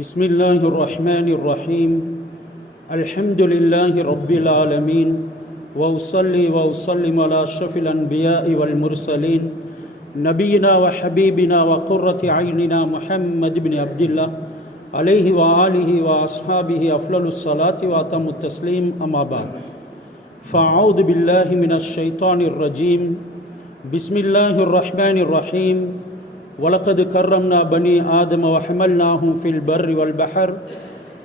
بسم الله الرحمن الرحيم الحمد لله رب العالمين وأصلي وأسلم على أشرف الأنبياء والمرسلين نبينا وحبيبنا وقرة عيننا محمد بن عبد الله عليه وآله وأصحابه أفضل الصلاة وأتم التسليم أما بعد فأعوذ بالله من الشيطان الرجيم بسم الله الرحمن الرحيم وَلَقَدْ كَرَّمْنَا بَنِي آدَمَ وَحَمَلْنَاهُمْ فِي الْبَرِّ وَالْبَحْرِ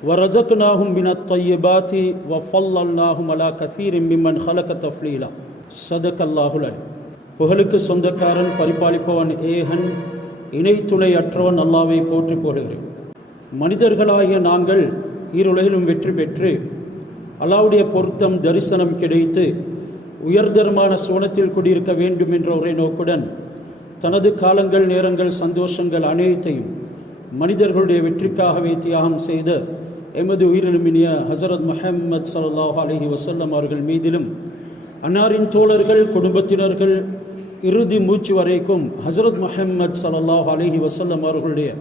وَرَزَقْنَاهُمْ مِنَ الطَّيِّبَاتِ وَفَضَّلْنَاهُمْ عَلَى كَثِيرٍ مِّمَّنْ خَلَقَ تَفْضِيلًا صدق الله العليم. புகழுக்கு சொந்தக்காரன் பரிபாலிப்பவன் ஏகன் இணை துணை அற்றவன் அல்லாஹ்வை போற்றி புகழுகிறேன். மனிதர்களாகிய நாங்கள் ஈருலகிலும் வெற்றி பெற்று அல்லாஹ்வுடைய பொருத்தம் தரிசனம் கிடைத்து உயர்தரமான சுவனத்தில் குடியிருக்க வேண்டும் என்ற ஒரே நோக்குடன் தனது காலங்கள் நேரங்கள் சந்தோஷங்கள் அனைத்தையும் மனிதர்களுடைய வெற்றிக்காகவே தியாகம் செய்த எமது உயிரிலுமினிய ஹசரத் முஹம்மது ஸல்லல்லாஹு அலைஹி வஸல்லம் அவர்கள் மீதிலும் அன்னாரின் தோழர்கள் குடும்பத்தினர்கள் இறுதி மூச்சு வரைக்கும் ஹசரத் முஹம்மது ஸல்லல்லாஹு அலைஹி வஸல்லம் அவர்களுடைய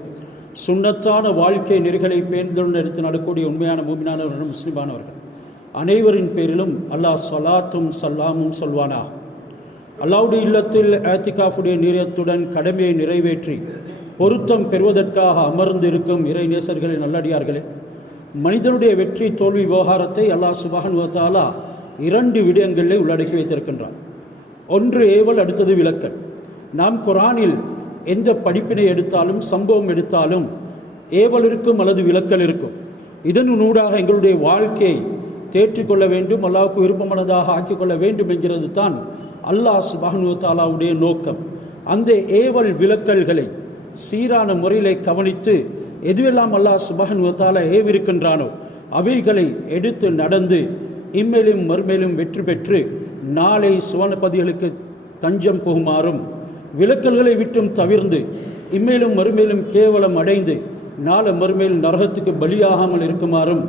சுன்னத்தான வாழ்க்கை நெறிகளை பேர்ந்தெடுத்து எடுத்து நடக்கூடிய உண்மையான மூமினானவர்கள் முஸ்லிமானவர்கள் அனைவரின் பேரிலும் அல்லாஹ் ஸலாத்தும் சல்லாமும் சொல்வானாக. அல்லாஹ்வுடைய இல்லத்தில் ஆத்திகாஃபுடைய நீரியத்துடன் கடமையை நிறைவேற்றி பொருத்தம் பெறுவதற்காக அமர்ந்திருக்கும் இறைநேசர்களின் நல்லடியார்களே, மனிதனுடைய வெற்றி தோல்வி விவகாரத்தை அல்லாஹ் சுப்ஹானஹு வ தஆலா இரண்டு விடயங்களில் உள்ளடக்கி வைத்திருக்கின்றான். ஒன்று ஏவல், அடுத்தது விலக்கல். நாம் குர்ஆனில் எந்த படிப்பினை எடுத்தாலும் சம்பவம் எடுத்தாலும் ஏவல் இருக்கும் அல்லது விலக்கல் இருக்கும். இதனூடாக எங்களுடைய வாழ்க்கையை தேற்றிக்கொள்ள வேண்டும், அல்லாஹ்வுக்கு விருப்பமானதாக ஆக்கிக்கொள்ள வேண்டும் என்கிறது தான் அல்லாஹ் சுப்ஹானஹு வ தஆலாவுடைய நோக்கம். அந்த ஏவல் விலக்கல்களை சீரான முறையிலே கவனித்து எதுவெல்லாம் அல்லாஹ் சுப்ஹானஹு வ தஆலா ஏவிருக்கின்றானோ அவைகளை எடுத்து நடந்து இம்மையிலும் மறுமையிலும் வெற்றி பெற்று நாளை சுவனபதிகளுக்கு தஞ்சம் புகுமாறும், விலக்கல்களை விட்டும் தவிர்ந்து இம்மையிலும் மறுமையிலும் கேவலம் அடைந்து நாள மறுமையில் நரகத்துக்கு பலியாகாமல் இருக்குமாறும்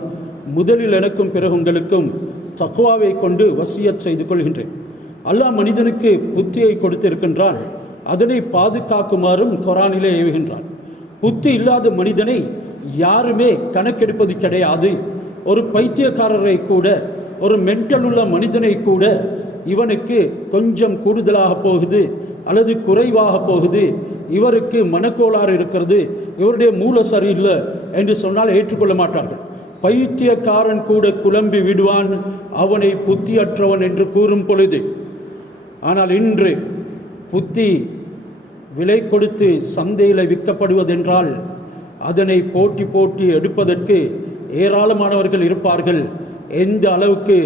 முதலில் எனக்கும் பிறகு உங்களுக்கும் தக்வாவை கொண்டு வசியத் செய்து கொள்கின்றேன். அல்லாஹ் மனிதனுக்கு புத்தியை கொடுத்திருக்கின்றான், அதனை பாதுகாக்குமாறும் குர்ஆனிலே ஏவுகின்றான். புத்தி இல்லாத மனிதனை யாருமே கணக்கெடுப்பது கிடையாது. ஒரு பைத்தியக்காரரை கூட, ஒரு மென்டல் உள்ள மனிதனை கூட இவனுக்கு கொஞ்சம் கூடுதலாக போகுது அல்லது குறைவாக போகுது, இவருக்கு மனக்கோளாறு இருக்கிறது, இவருடைய மூல சரியில்லை என்று சொன்னால் ஏற்றுக்கொள்ள மாட்டார்கள். பைத்தியக்காரன் கூட குழம்பி விடுவான் அவனை புத்தியற்றவன் என்று கூறும் பொழுது. ஆனால் இன்று புத்தி விலை கொடுத்து சந்தையில் விற்கப்படுவதென்றால் அதனை போட்டி போட்டி எடுப்பதற்கு ஏராளமானவர்கள் இருப்பார்கள். எந்த அளவுக்கு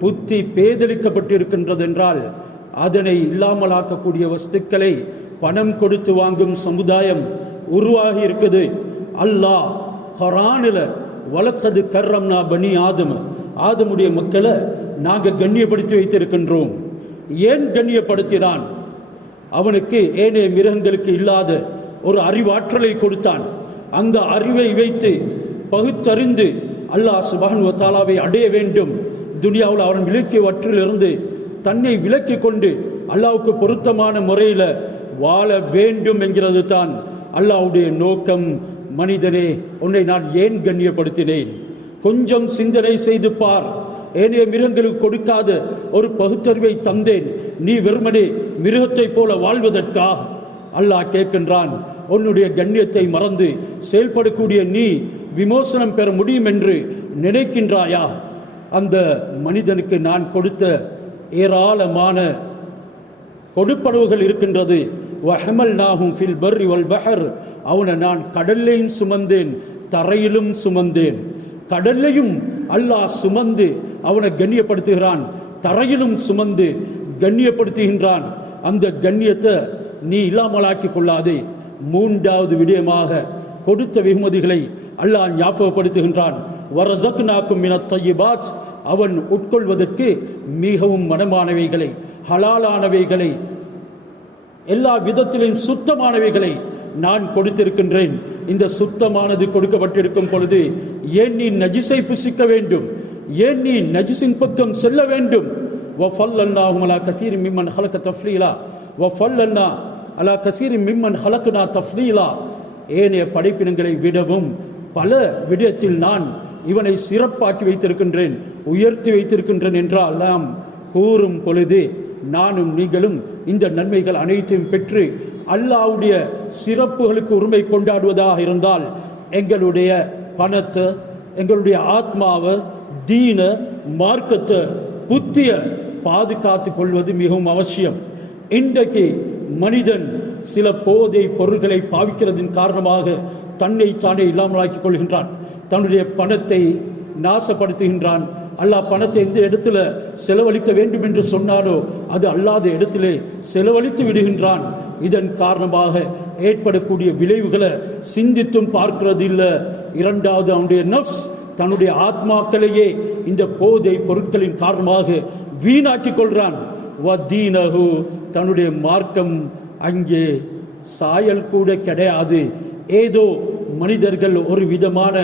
புத்தி பேதலிக்கப்பட்டிருக்கின்றது என்றால் அதனை இல்லாமலாக்கக்கூடிய வஸ்துக்களை பணம் கொடுத்து வாங்கும் சமுதாயம் உருவாகி இருக்குது. அல்லாஹ் குர்ஆனில் வலக்கது கர்ரம்னா பனி ஆதம, ஆதமுடைய மக்களை நாங்கள் கண்ணியப்படுத்தி வைத்திருக்கின்றோம். ஏன் கண்ணியப்படுத்தினான்? அவனுக்கு ஏனைய மிருகங்களுக்கு இல்லாத ஒரு அறிவாற்றலை கொடுத்தான். அந்த அறிவை வைத்து பகுத்தறிந்து அல்லாஹ் சுப்ஹானஹு வ தஆலாவை அடைய வேண்டும், துனியாவில் அவன் விலக்கியவற்றிலிருந்து தன்னை விலக்கி கொண்டு அல்லாஹ்வுக்கு பொருத்தமான முறையில் வாழ வேண்டும் என்கிறது தான் அல்லாஹ்வுடைய நோக்கம். மனிதனே, உன்னை நான் ஏன் கண்ணியப்படுத்தினேன்? கொஞ்சம் சிந்தனை செய்து பார். ஏனைய மிருகங்களுக்கு கொடுக்காத ஒரு பகுத்தறிவை தந்தேன், நீ வெறுமனே மிருகத்தை போல வாழ்வதற்கா? அல்லாஹ் கேட்கின்றான். உன்னுடைய கண்ணியத்தை மறந்து செயல்படக்கூடிய நீ விமோசனம் பெற முடியும் என்று நினைக்கின்றாயா? அந்த மனிதனுக்கு நான் கொடுத்த ஏராளமான கொடுப்பனவுகள் இருக்கின்றது. வஹமல்நாஹும் ஃபில் பர்ரி வல் பஹர், அவனை நான் கடல்லையும் சுமந்தேன், தரையிலும் சுமந்தேன். கடல்லையும் அல்லாஹ் சுமந்து அவனை கண்ணியப்படுத்துகிறான், தரையிலும் சுமந்து கண்ணியப்படுத்துகின்றான். அந்த கண்ணியத்தை நீ இல்லாமலாக்கி கொள்ளாதே. மூன்றாவது விடயமாக கொடுத்த வெகுமதிகளை அல்லாஹ் ஞாபகப்படுத்துகின்றான். வரஸக்னாக்கும் மினத் தய்யிபாத், அவன் உட்கொள்வதற்கு மிகவும் மனமானவைகளை, ஹலாலானவைகளை, எல்லா விதத்திலும் சுத்தமானவைகளை நான் கொடுத்திருக்கின்றேன். இந்த சுத்தமானது கொடுக்கப்பட்டிருக்கும் பொழுது ஏன் நீ நஜிஸை புசிக்க வேண்டும்? ஏன் நீ நஜிஸின் பக்கம் செல்ல வேண்டும்? வஃபல்லல்னாஹு அலா கஸீரின் மிம்மன் ஹலக தஃப்லீலா வஃபல்லல்னா அலா கஸீரின் மிம்மன் ஹலக்னா தஃப்லீலா, ஏனைய படைப்பினங்களை விடவும் பல விடயத்தில் நான் இவனை சிறப்பாக்கி வைத்திருக்கின்றேன், உயர்த்தி வைத்திருக்கின்றேன் என்றெல்லாம் கூறும் பொழுது நானும் நீங்களும் இந்த நன்மைகள் அனைத்தையும் பெற்று அல்லாஹ்வுடைய சிறப்புகளுக்கு உரிமை கொண்டாடுவதாக இருந்தால் எங்களுடைய பணத்தை, எங்களுடைய ஆத்மாவை, தீன மார்க்கத்தை, புத்திய பாதுகாத்து கொள்வது மிகவும் அவசியம். இன்றைக்கு மனிதன் சில போதை பொருள்களை பாவிக்கிறதின் காரணமாக தன்னை தானே இல்லாமலாக்கிக் கொள்கின்றான், தன்னுடைய பணத்தை நாசப்படுத்துகின்றான். அல்லாஹ் பணத்தை எந்த இடத்துல செலவழிக்க வேண்டும் என்று சொன்னாலோ அது அல்லாத இடத்திலே செலவழித்து விடுகின்றான். இதன் காரணமாக ஏற்படக்கூடிய விளைவுகளை சிந்தித்தும் பார்க்கிறது இல்லை. இரண்டாவது, அவனுடைய நஃப்ஸ், தன்னுடைய ஆத்மாக்களையே இந்த போதை பொருட்களின் காரணமாக வீணாக்கிக் கொள்றான். வதீனஹு, தன்னுடைய மார்க்கம் அங்கே சாயல் கூட கிடையாது. ஏதோ மனிதர்கள் ஒரு விதமான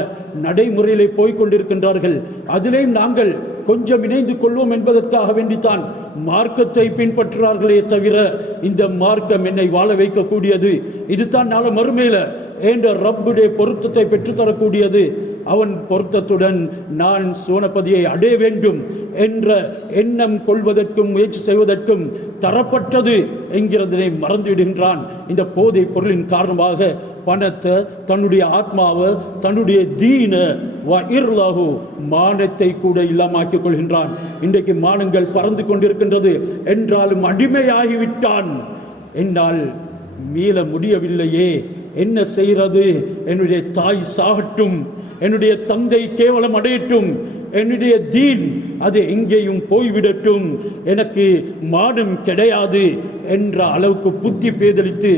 நடைமுறையிலே போய்கொண்டிருக்கின்றார்கள், அதிலே நாங்கள் கொஞ்சம் இணைந்து கொள்வோம் என்பதற்காக வேண்டித்தான் மார்க்கத்தை பின்பற்றுகிறார்களே தவிர இந்த மார்க்கம் என்னை வாழ வைக்கக்கூடியது, இதுதான் நாளை மறுமையில என்ற ரப்புடைய பொருத்தத்தை பெற்றுத்தரக்கூடியது, அவன் பொருத்தத்துடன் நான் சுவனப்பதியை அடைய வேண்டும் என்ற எண்ணம் கொள்வதற்கும் முயற்சி செய்வதற்கும் தரப்பட்டது என்கிறதனை மறந்துவிடுகின்றான். இந்த போதை பொருளின் காரணமாக பணத்தை, தன்னுடைய ஆத்மாவை, தன்னுடைய தீன வஇர்லஹு, மானத்தை கூட இல்லாமாக்கிக் கொள்கின்றான். இன்றைக்கு மானங்கள் பறந்து கொண்டிருக்கின்றது என்றாலும் அடிமையாகிவிட்டான். என்னால் மீள முடியவில்லையே, என்ன செய்கிறது? என்னுடைய தாய் சாகட்டும், என்னுடைய தந்தை கேவலம் அடையட்டும், என்னுடைய தீன் அது எங்கேயும் போய்விடட்டும், எனக்கு மானம் கிடையாது என்ற அளவுக்கு புத்தி பேதலித்து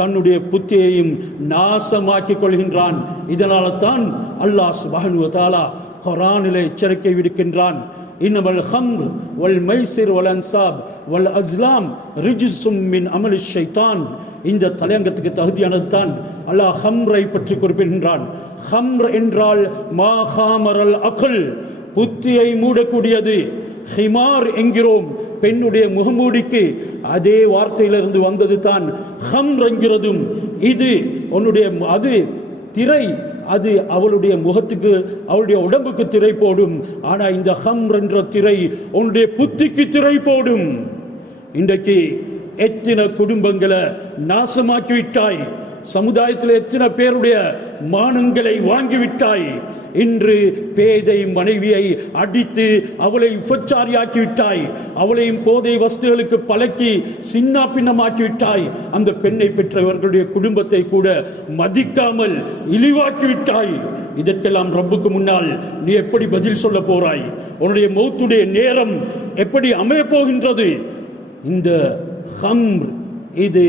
தன்னுடைய புத்தியையும் நாசமாக்கிக் கொள்கின்றான். இதனால தான் அல்லாஹ் சுப்ஹானஹு வ தஆலா குர்ஆனிலே எச்சரிக்கை விடுக்கின்றான். இன்னமல் ஹம்ர் வல் மைசிர் வல் அன்சாப் வல் அஸ்லாம் ரிஜ்சும் மின் அமலி ஷைத்தான். இந்த தலையங்கத்துக்கு தகுதியானது தான் அல்லாஹ் ஹம்ரை பற்றி குறிப்பிடுகின்றான். ஹம்ர் என்றால் மா ஹாமரல் அக்ல், புத்தியை மூடக்கூடியது. ஹிமார் என்கிறோம் பெண்ணுடைய முகமூடிக்கு, அதே வார்த்தையிலிருந்து வந்தது தான் ஹம்ர் என்கிறதும். இது உன்னுடைய அது திரை, அது அவளுடைய முகத்துக்கு, அவளுடைய உடம்புக்கு திரை போடும். ஆனா இந்த ஹம்ர் என்ற திரை உன்னுடைய புத்திக்கு திரை போடும். இன்றைக்கு எத்தனை குடும்பங்களை நாசமாக்கிவிட்டாய், சமுதாயத்தில் எத்தனை பேருடைய மானங்களை வாங்கிவிட்டாய். இன்று பேதை மனைவியை அடித்து அவளை விபச்சாரியாக்கிவிட்டாய், அவளையும் போதை வஸ்துகளுக்கு பழக்கி சின்ன பின்னமாக்கிவிட்டாய். அந்த பெண்ணை பெற்றவர்களுடைய குடும்பத்தை கூட மதிக்காமல் இழிவாக்கிவிட்டாய். இதற்கெல்லாம் ரப்புக்கு முன்னால் நீ எப்படி பதில் சொல்ல போறாய்? உன்னுடைய மௌத்துடைய நேரம் எப்படி அமைய போகின்றது? இந்த ஹம்ர் இது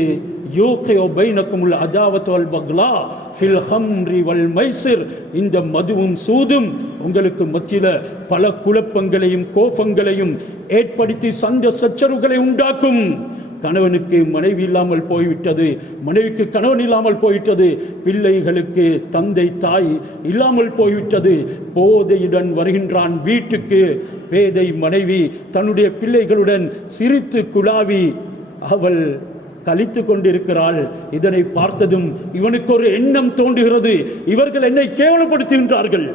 யூகியோ பைனக்குமுல் அதாவத் வல் பக்லா ஃபில் ஹம்ரி வல் மைசிர். இந்த மதுவும் சூதும் உங்களுக்கு மத்தியில பல குழப்பங்களையும் கோபங்களையும் ஏற்படுத்தி சண்டை சச்சரவுகளை உண்டாக்கும். கணவனுக்கு மனைவி இல்லாமல் போய்விட்டது, மனைவிக்கு கணவன் இல்லாமல் போய்விட்டது, பிள்ளைகளுக்கு தந்தை தாய் இல்லாமல் போய்விட்டது. போதையுடன் வருகின்றான் வீட்டுக்கு பேதை மனைவி, தன்னுடைய பிள்ளைகளுடன் சிரித்து குழாவி அவள் கழித்து கொண்டிருக்கிறாள். இதனை பார்த்ததும் இவனுக்கு ஒரு எண்ணம் தோன்றுகிறது, இவர்கள் என்னை கேவலப்படுத்துகின்றார்கள்.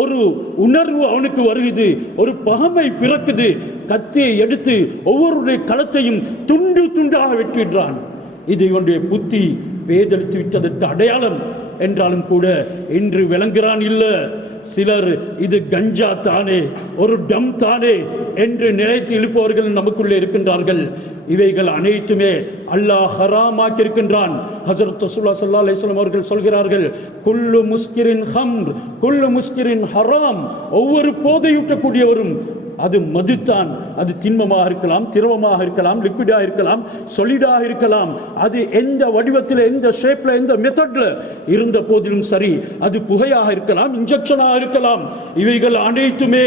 ஒரு உணர்வு அவனுக்கு வருகிறது, ஒரு பகமை பிறக்குது. கத்தியை எடுத்து ஒவ்வொருடைய களத்தையும் துண்டு துண்டாக வெட்டுகின்றான். இது இவனுடைய புத்தி பேதலித்து விட்டதற்கு அடையாளம் என்றாலும் கூட இன்று விளங்குகிறான். இல்ல, சிலர் இது கஞ்சா தானே, ஒரு டம் தானே என்று நினைத்து இழுப்பவர்கள் நமக்குள்ளே இருக்கின்றார்கள். இவைகள் அனைத்துமே அல்லாஹ் ஹராமாக்கி இருக்கின்றான். ஹஜ்ரத் ரசூலுல்லாஹி ஸல்லல்லாஹு அலைஹி வஸல்லம் அவர்கள் சொல்கிறார்கள், குல்லு முஸ்கிரின் ஹம்ர் குல்லு முஸ்கிரின் ஹராம். ஒவ்வொரு போதையூட்டக்கூடியவரும் அது மதுத்தான். அது திண்மமாக இருக்கலாம், திரவமாக இருக்கலாம், லிக்விடாக இருக்கலாம், சொலிடாக இருக்கலாம். அது எந்த வடிவத்தில், எந்த ஷேப்ல, எந்த மெத்தட்ல இருந்த போதிலும் சரி, அது புகையாக இருக்கலாம், இன்ஜெக்ஷனாக இருக்கலாம். இவைகள் அனைத்துமே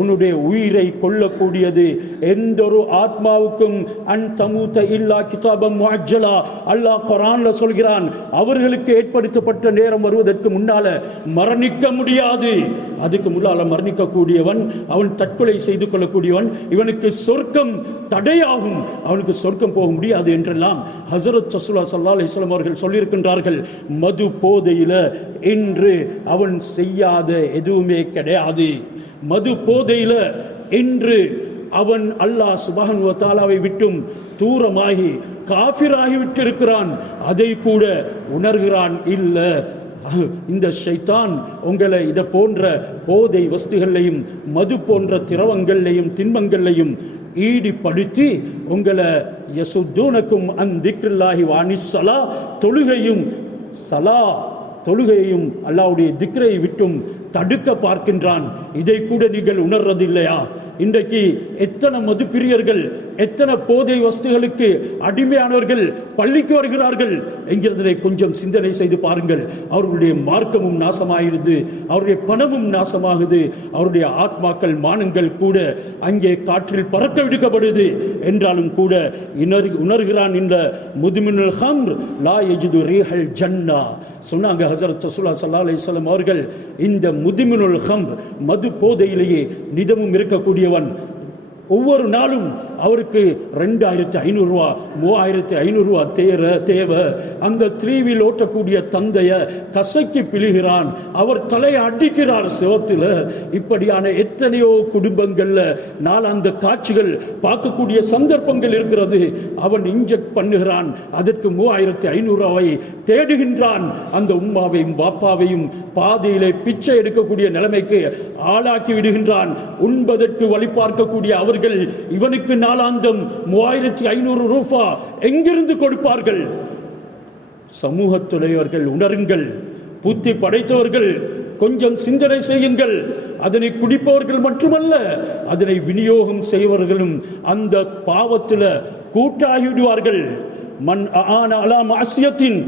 உன்னுடைய உயிரை கொள்ளக்கூடியது. எந்த ஒரு ஆத்மாவுக்கும் அன் தமூத இல்லா கிதாபம் முஅஜ்ஜலா, அல்லாஹ் குர்ஆன்ல சொல்கிறான், அவர்களுக்கு ஏற்படுத்தப்பட்ட நேரம் வருவதற்கு முன்னால மரணிக்க முடியாது. அதுக்கு முன்னால மரணிக்க கூடியவன் அவன் தற்கொலை செய்து கொள்ளக்கூடியவன், இவனுக்கு சொர்க்கம் தடையாகும், அவனுக்கு சொர்க்கம் போக முடியாது என்றெல்லாம் ஹஸரத் ரசூலுல்லாஹி ஸல்லல்லாஹு அலைஹி வஸல்லம் அவர்கள் சொல்லியிருக்கின்றார்கள். மது போதையில இன்று அவன் செய்யாத எதுவுமே கிடையாது. மது போதையில இன்று அவன் அல்லாஹ் சுப்ஹானஹு வ தஆலாவை விட்டும் தூரமாகி காஃபிராகி விட்டிருக்கிறான். அதை கூட உணர்கிறான். இல்ல, இந்த ஷைத்தான் உங்களை இதை போன்ற போதை வஸ்துகளையும் மது போன்ற திரவங்களையும் திண்மங்களையும் ஈடுபடுத்தி உங்களை யசுத்தூனக்கும் அன் திக்ரில்லாஹி வானிஸ்ஸலா, தொழுகையையும் அல்லாஹ்வுடைய திக்ரை விட்டும் தடுக்க பார்க்கின்றான். இதை கூட நீங்கள் உணர்றதில்லையா? இன்றைக்கு எத்தனை மது பிரியர்கள், எத்தனை போதை வஸ்துகளுக்கு அடிமையானவர்கள் பள்ளிக்கு வருகிறார்கள் என்கிறதை கொஞ்சம் சிந்தனை செய்து பாருங்கள். அவர்களுடைய மார்க்கமும் நாசமாகிறது, அவருடைய பணமும் நாசமாகுது, அவருடைய ஆத்மாக்கள் மானங்கள் கூட அங்கே காற்றில் பறக்க விடுக்கப்படுது. என்றாலும் கூட உணர்கிறான் இந்த முதுமினுல் ஹம்ர் லா யஜிது ரீஹல் ஜன்னா. சொன்னாங்க ஹஸரத் ரசூலுல்லாஹி ஸல்லல்லாஹு அலைஹி வஸல்லம் அவர்கள், இந்த முதுமினுல் ஹம்ர் மது போதையிலேயே நிதமும் இருக்கக்கூடியவன் ஒவ்வொரு நாளும் அவருக்கு 2500 ரூபா 3500 ரூபா தேவை. அந்த த்ரீவில் ஓட்டக்கூடிய தந்தைய கசைக்கு பிழிகிறான், அவர் தலையை அடிக்கிறார் சிவத்தில். இப்படியான எத்தனையோ குடும்பங்கள்ல நான் அந்த காட்சிகள் பார்க்கக்கூடிய சந்தர்ப்பங்கள் இருக்கிறது. அவன் இன்ஜெக்ட் பண்ணுகிறான், அதற்கு 3500 ரூபாவை தேடுகின்றான். அந்த உம்மாவையும் பாப்பாவையும் பாதையிலே பிச்சை எடுக்கக்கூடிய நிலைமைக்கு ஆளாக்கி விடுகின்றான். உண்பதற்கு வழி பார்க்கக்கூடிய அவர்கள் இவனுக்கு நாளாந்தம் 3500 ரூபா எங்கிருந்து கொடுப்பார்கள்? சமூகத்துடையவர்கள் உணருங்கள், புத்தி படைத்தவர்கள் கொஞ்சம் சிந்தனை செய்யுங்கள். அதனை குடிப்பவர்கள் மட்டுமல்ல, அதனை விநியோகம் செய்வர்களும் அந்த பாவத்தில் கூட்டாகிவிடுவார்கள். மன் ஆன அலா மாசியத்தின்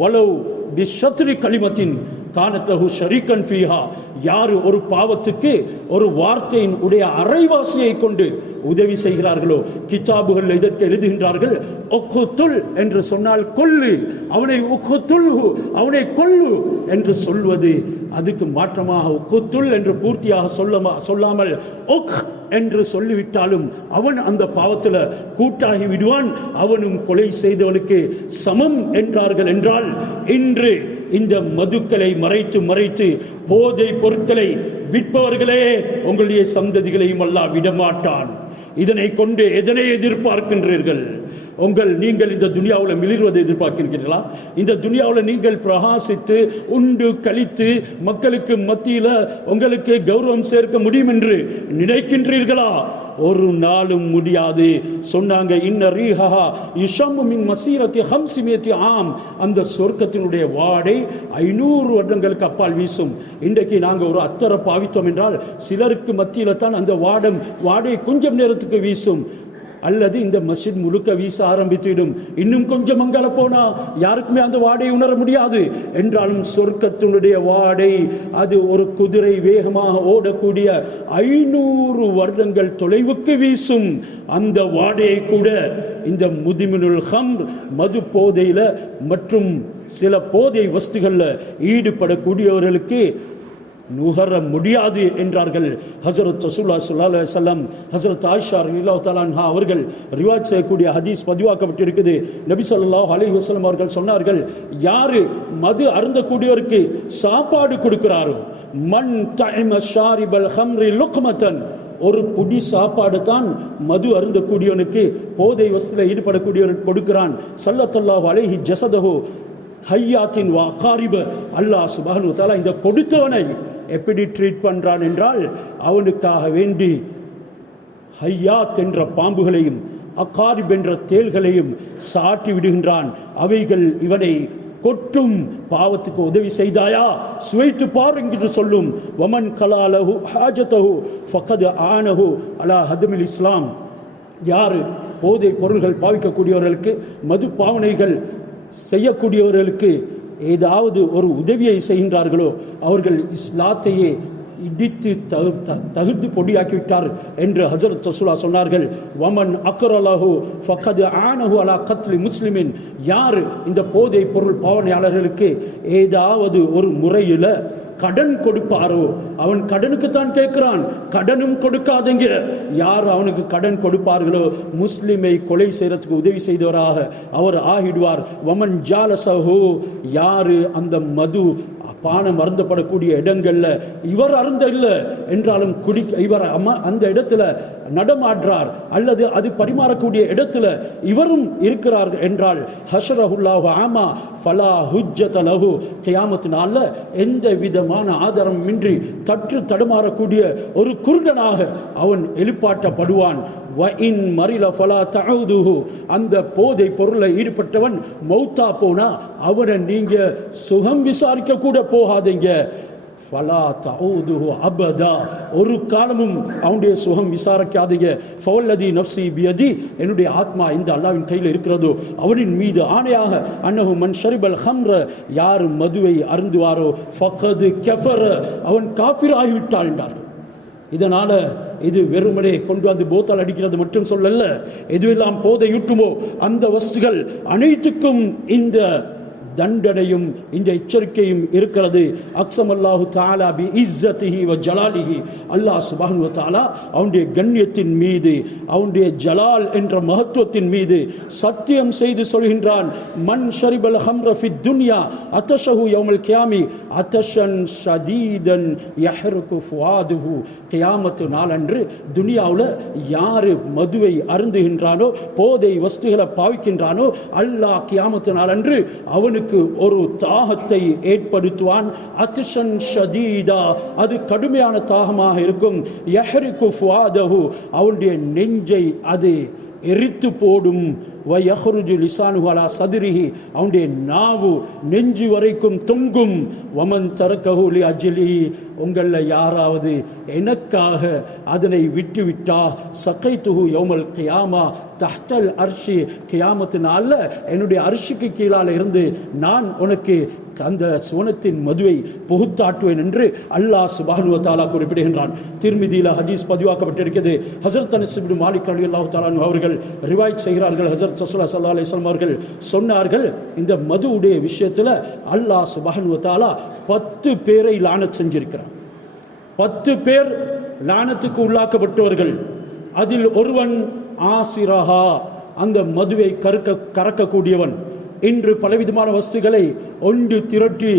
வலவ் பிஷத்ரி கலிமத்தின் கானத்தஹு ஷரீக்கன் ஃபீஹா. யார் ஒரு பாவத்துக்கு ஒரு வார்த்தையின் உடைய அரைவாசியை கொண்டு உதவி செய்கிறார்களோ, கிதாபுகள் இதற்கு எழுதுகின்றார்கள், ஒக்குத்துல் என்று சொன்னால் கொல்லு, அவனை அவனை கொல்லு என்று சொல்வது. அதுக்கு மாற்றமாக ஒக்குத்துல் என்று பூர்த்தியாக சொல்லாமல் ஒக் என்று சொல்லிவிட்டாலும் அவன் அந்த பாவத்தில் கூட்டாகி விடுவான். அவனும் கொலை செய்தவனுக்கு சமம் என்றார்கள். என்றால் இன்று இந்த மதுக்களை மறைத்து போதை பொருட்களை விற்பவர்களே உங்களுடைய சந்ததிகளையும் அல்லாஹ் விடமாட்டான். இதனை கொண்டு எதனை எதிர்பார்க்கின்றீர்கள்? நீங்கள் இந்த துனியாவில் மிளிர்வதை எதிர்பார்க்கிறீர்களா? இந்த துனியாவில் நீங்கள் பிரகாசித்து உண்டு கழித்து மக்களுக்கு மத்தியில் உங்களுக்கு கௌரவம் சேர்க்க முடியும் என்று நினைக்கின்றீர்களா? ஒரு நாளும் முடியாது. சொன்னாங்க, இன்ன ரீஹா யுஷம்மு மின் மஸீரத்தி 500 ஆம். அந்த சொர்க்கத்தினுடைய வாடை 500 வருடங்களுக்கு அப்பால் வீசும். இன்றைக்கு நாங்கள் ஒரு அத்தரை பாவித்தோம் என்றால் சிலருக்கு மத்தியில் தான் அந்த வாடை கொஞ்சம் நேரத்துக்கு வீசும், அல்லது இந்த மஸ்ஜித் முழுக்க வீச ஆரம்பித்துவிடும். இன்னும் கொஞ்சம் அங்கால போனா யாருக்குமே அந்த வாடையை உணர முடியாது. என்றாலும் சொர்க்கத்தினுடைய வாடை அது ஒரு குதிரை வேகமாக ஓடக்கூடிய 500 வருடங்கள் தொலைவுக்கு வீசும். அந்த வாடையை கூட இந்த முதுமினுல் ஹம்ர் மது போதையில மற்றும் சில போதை வஸ்துகள்ல ஈடுபடக்கூடியவர்களுக்கு நுகர முடியாது என்றார்கள் ஹஸரத் ரசூலுல்லாஹி ஸல்லல்லாஹு அலைஹி வஸல்லம். ஹஸரத் ஆயிஷா ரலியல்லாஹு தஆலா அன்ஹா அவர்கள் ரிவாயத் செய்யக்கூடிய ஹதீஸ் பதிவாக்கப்பட்டிருக்குது. நபி ஸல்லல்லாஹு அலைஹி வஸல்லம் அவர்கள் சொன்னார்கள், யாரு மது அருந்தக்கூடியவருக்கு சாப்பாடு கொடுக்கிறாரோ, மன் தஅம ஷாரிபல் ஹம்ரி லுக்மத்தன், ஒரு புடி சாப்பாடு தான் மது அருந்தக்கூடியவனுக்கு போதை வஸ்துல ஈடுபடக்கூடியவனுக்கு கொடுக்கிறான். ஸல்லல்லாஹு அலைஹி ஜஸதஹு ஹய்யாத்தின் வாகாரிப. அல்லாஹ் சுப்ஹானஹு வ தஆலா இந்த கொடுத்தவனை எப்படி ட்ரீட் பண்றான் என்றால், அவனுக்காக வேண்டி ஹய்யாத் என்ற பாம்புகளையும் அகாரிப் என்ற தேள்களையும் சாட்டி விடுகின்றான். அவைகள் இவனை கொட்டும். பாவத்துக்கு உதவி செய்தாயா சுவைத்து பார் என்று சொல்லும். வமன் கலாலஹு ஹாஜதஹு ஃபகத் ஆனஹு அலா ஹதமில் இஸ்லாம். யாரு போதை பொருள்கள் பாவிக்கக்கூடியவர்களுக்கு, மது பாவனைகள் செய்யக்கூடியவர்களுக்கு ஏதாவது ஒரு உதவியை செய்கின்றார்களோ அவர்கள் இஸ்லாத்தையே இடித்து தகுதி பொடியாக்கிவிட்டார் என்று ஹஜரத் ரசூலுல்லாஹ் சொன்னார்கள். வமன் அக்ரலஹு ஃபகத் ஆனஹு அலா கத்லி முஸ்லிமின், யார் இந்த போதை பொருள் பாவனையாளர்களுக்கு ஏதாவது ஒரு முறையில் கடன் கொடுப்பாரோ, அவன் கடனுக்குத்தான் கேட்கிறான், கடனும் கொடுக்காதீங்க, யார் அவனுக்கு கடன் கொடுப்பார்களோ முஸ்லிமை கொலை செய்யறதுக்கு உதவி செய்தவராக அவர் ஆகிடுவார். வமன் ஜாலசஹு, யாரு அந்த மது பானம் அருந்தப்படக்கூடிய இடங்கள்ல இவர் அருந்த இல்லை என்றாலும் இவர் அந்த இடத்துல நடமாடுறார் அல்லது அது பரிமாறக்கூடிய இடத்துல இவரும் இருக்கிறார் என்றால் ஹஷரஹுல்லாஹு ஆமா ஃபலா ஹுஜ்ஜத லஹு, கியாமத்தினால எந்த விதமான ஆதாரம் இன்றி தற்று தடுமாறக்கூடிய ஒரு குருடனாக அவன் எழுப்பாட்டப்படுவான். அந்த போதை பொருளை ஈடுபட்டவன் மௌத்தா போனா அவனை நீங்க சுகம் விசாரிக்க கூட போகாதீங்க. ஒரு காலமும் அவனுடைய சுகம் விசாரிக்காதீங்க. என்னுடைய ஆத்மா இந்த அல்லாஹ்வின் கையில் இருக்கிறதோ அவனின் மீது ஆணையாக, அன்னஹு மன் ஷரிபல் ஹம்ர, யார் மதுவை அருந்துவாரோ ஃபக்கது கஃபர, அவன் காஃபிர் ஆகிவிட்டாள் என்றார்கள். இதனால இது வெறுமனே கொண்டு வந்து போத்தால் அடிக்கிறது மட்டும் சொல்லல, எதுவெல்லாம் போதையூட்டுமோ அந்த வஸ்துகள் அனைத்துக்கும் இந்த தண்டனையும் இந்த எச்சரிக்கையும் இருக்கிறது. அக்ஸமல்லாஹு தஆலா பி இஸ்ஸத்திஹி வ ஜலாலிஹி, அல்லாஹ் சுப்ஹானஹு வ தஆலா அவனுடைய கண்ணியத்தின் மீது அவனுடைய ஜலால் என்ற மகத்துவத்தின் மீது சத்தியம் செய்து சொல்கின்றான். மன் ஷரிபல் ஹம்ர ஃபித் துன்யா அதஷஹு யௌமல் கியாமி அதஷன் ஷதீதன் யஹ்ருக்கு ஃபுஆதுஹு, கியாமத்து நாளன்று துனியாவில் யாரு மதுவை அருந்துகின்றானோ, போதை வஸ்துகளை பாவிக்கின்றானோ, அல்லாஹ் கியாமத்து நாளன்று அவனுக்கு ஒரு தாகத்தை ஏற்படுத்துவான். அதிஷன் ஷதீதா, அது கடுமையான தாகமாக இருக்கும். யஹ்ரிகு ஃபுஆதஹு, அவனுடைய நெஞ்சை அது எரித்து போடும். வயஹ்ருஜு லிசானுஹு அலா சத்ரிஹி, அவனுடைய நாவு நெஞ்சு வரைக்கும் தொங்கும். வமன் தரக்கஹு லி அஜ்லி, உங்களில் யாராவது எனக்காக அதனை விட்டுவிட்டா சகைத்துஹு யௌமல் கியாமா தஹ்தல் அர்ஷி, கியாமத்தினால என்னுடைய அர்ஷிக்கு கீழால் இருந்து நான் உனக்கு அந்த சுவனத்தின் மதுவை புகுத்தாட்டுவேன் என்று அல்லாஹ் சுப்ஹானஹு வ தஆலா குறிப்பிடுகின்றான். திர்மிதியில ஹதீஸ் பதிவாக்கப்பட்டிருக்கிறது. ஹஸரத் அனஸ் இப்னு மாலிக் ரலியல்லாஹு தஆலா அவர்கள் ரிவாயத் செய்கிறார்கள். ஹஸரத் ரசூலுல்லாஹி ஸல்லல்லாஹு அலைஹி வஸல்லம் அவர்கள் சொன்னார்கள், இந்த மதுவுடைய விஷயத்தில் அல்லாஹ் சுப்ஹானஹு வ தஆலா 10 பேரை லானத் செஞ்சிருக்கிறார். 10 பேர் லானத்துக்கு உள்ளாக்கப்பட்டவர்கள். அதில் ஒருவன் ஆசிரஹா, அந்த மதுவை கறக்கக்கூடியவன். இன்று பலவிதமான வஸ்துகளை ஒன்று திரட்டி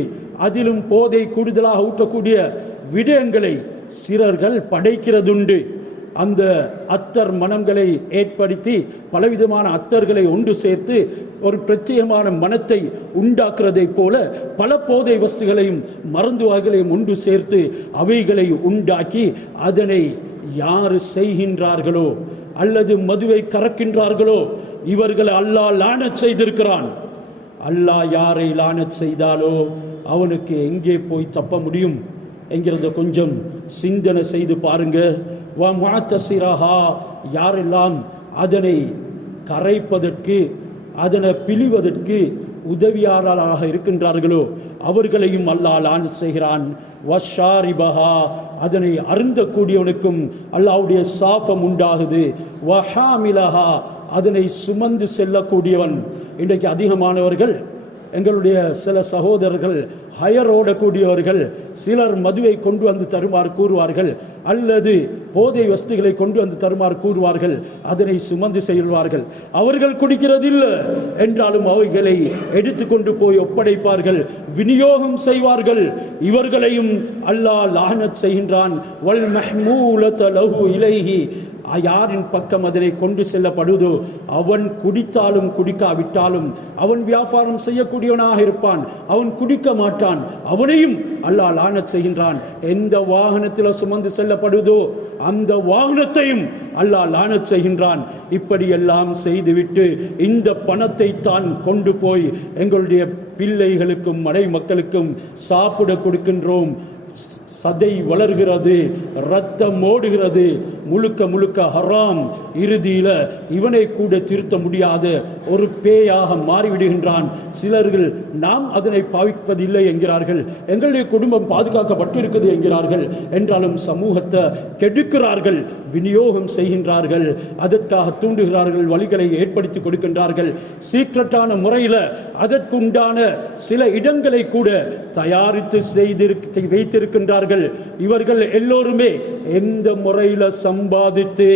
அதிலும் போதை கூடுதலாக ஊட்டக்கூடிய விடயங்களை சிலர்கள் படைக்கிறதுண்டு. அந்த அத்தர் மனங்களை ஏற்படுத்தி பலவிதமான அத்தர்களை ஒன்று சேர்த்து ஒரு பிரத்யேகமான மனத்தை உண்டாக்குறதை போல பல போதை வஸ்துகளையும் மருந்து வகைகளையும் ஒன்று சேர்த்து அவைகளை உண்டாக்கி அதனை யார் செய்கின்றார்களோ அல்லது மதுவை கறக்கின்றார்களோ இவர்களை அல்லாஹ் லானத் செய்திருக்கிறான். அல்லாஹ் யாரை லானத் செய்தாலோ அவனுக்கு எங்கே போய் தப்ப முடியும் என்கிறத கொஞ்சம் சிந்தனை செய்து பாருங்க. யாரெல்லாம் அதனை கரைப்பதற்கு அதனை பிழிவதற்கு உதவியாளராக இருக்கின்றார்களோ அவர்களையும் அல்லாஹ் லானத் செய்கிறான். வஷாரிபஹா, அதனை அருந்தக்கூடியவனுக்கும் அல்லாஹ்வுடைய சாபம் உண்டாகுது. வஹாமிலஹா, அதனை சுமந்து செல்லக்கூடியவன். இன்றைக்கு அதிகமானவர்கள், எங்களுடைய சில சகோதரர்கள் ஹயர் ஓடக்கூடியவர்கள், சிலர் மதுவை கொண்டு வந்து தருமாறு கூறுவார்கள் அல்லது போதை வஸ்துகளை கொண்டு வந்து தருமாறு கூறுவார்கள். அதனை சுமந்து செல்வார்கள். அவர்கள் குடிக்கிறதில்லை என்றாலும் அவைகளை எடுத்துக்கொண்டு போய் ஒப்படைப்பார்கள், விநியோகம் செய்வார்கள். இவர்களையும் அல்லாஹ் லானத் செய்கின்றான். வல் மஹ்மூலத லஹு இலைஹி, யாரின் பக்கம் அதனை கொண்டு செல்லப்படுவதோ அவன் குடித்தாலும் குடிக்காவிட்டாலும் அவன் வியாபாரம் செய்யக்கூடியவனாக இருப்பான், அவன் குடிக்க மாட்டான், அவனையும் அல்லாஹ் லானத் செய்கின்றான். எந்த வாகனத்தில் சுமந்து செல்லப்படுவதோ அந்த வாகனத்தையும் அல்லாஹ் லானத் செய்கின்றான். இப்படியெல்லாம் செய்துவிட்டு இந்த பணத்தை தான் கொண்டு போய் எங்களுடைய பிள்ளைகளுக்கும் மனை மக்களுக்கும் சாப்பிட கொடுக்கின்றோம். சதை வளர்கிறது, ரத்தம் ஓடுகிறது, முழுக்க முழுக்க ஹராம். இறுதியில இவனை கூட திருத்த முடியாத ஒரு பேயாக மாறிவிடுகின்றான். சிலர்கள் நாம் அதனை பாவிப்பதில்லை என்கிறார்கள், எங்களுடைய குடும்பம் பாதுகாக்கப்பட்டிருக்கிறது என்கிறார்கள். என்றாலும் சமூகத்தை கெடுக்கிறார்கள், விநியோகம் செய்கின்றார்கள், அதற்காக தூண்டுகிறார்கள், வழிகளை ஏற்படுத்தி கொடுக்கின்றார்கள். சீக்ரெட்டான முறையில் அதற்குண்டான சில இடங்களை கூட தயாரித்து வைத்திருக்கின்றார்கள். இவர்கள் எல்லோருமே எந்த முறையில் சம்பாதித்து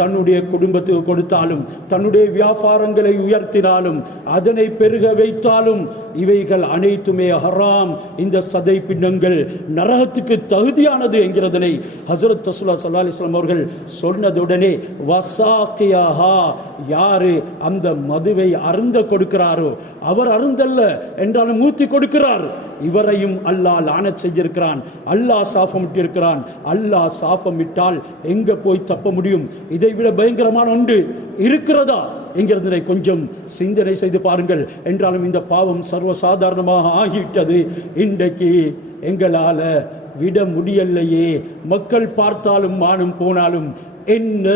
தன்னுடைய குடும்பத்துக்கு கொடுத்தாலும், தன்னுடைய வியாபாரங்களை உயர்த்தினாலும், அதனை பெருக வைத்தாலும் இவைகள் அனைத்துமே ஹராம். இந்த சதை பின்னங்கள் நரகத்துக்கு தகுதியானது என்கிறதனை ஹஜ்ரத் ரசூலுல்லாஹி ஸல்லல்லாஹு அலைஹி வஸல்லம் அவர்கள் சொன்னதுடனே வசாக்கியாஹா, யாரு அந்த மதுவை அருந்த கொடுக்கிறாரோ, அவர் அருந்தல்ல என்றாலும் ஊத்தி கொடுக்கிறார், இவரையும் அல்லாஹ் லானத் செஞ்சிருக்கிறான், அல்லாஹ் சாபமிட்டிருக்கிறான். அல்லாஹ் சாபமிட்டால் எங்க போய் தப்ப முடியும்? இதைவிட பயங்கரமான ஒன்று இருக்கிறதா என்கிறதை கொஞ்சம் சிந்தனை செய்து பாருங்கள். என்றாலும் இந்த பாவம் சர்வசாதாரணமாக ஆகிவிட்டது. இன்றைக்கு எங்களால விட முடியலையே, மக்கள் பார்த்தாலும் மானம் போனாலும் என்ன,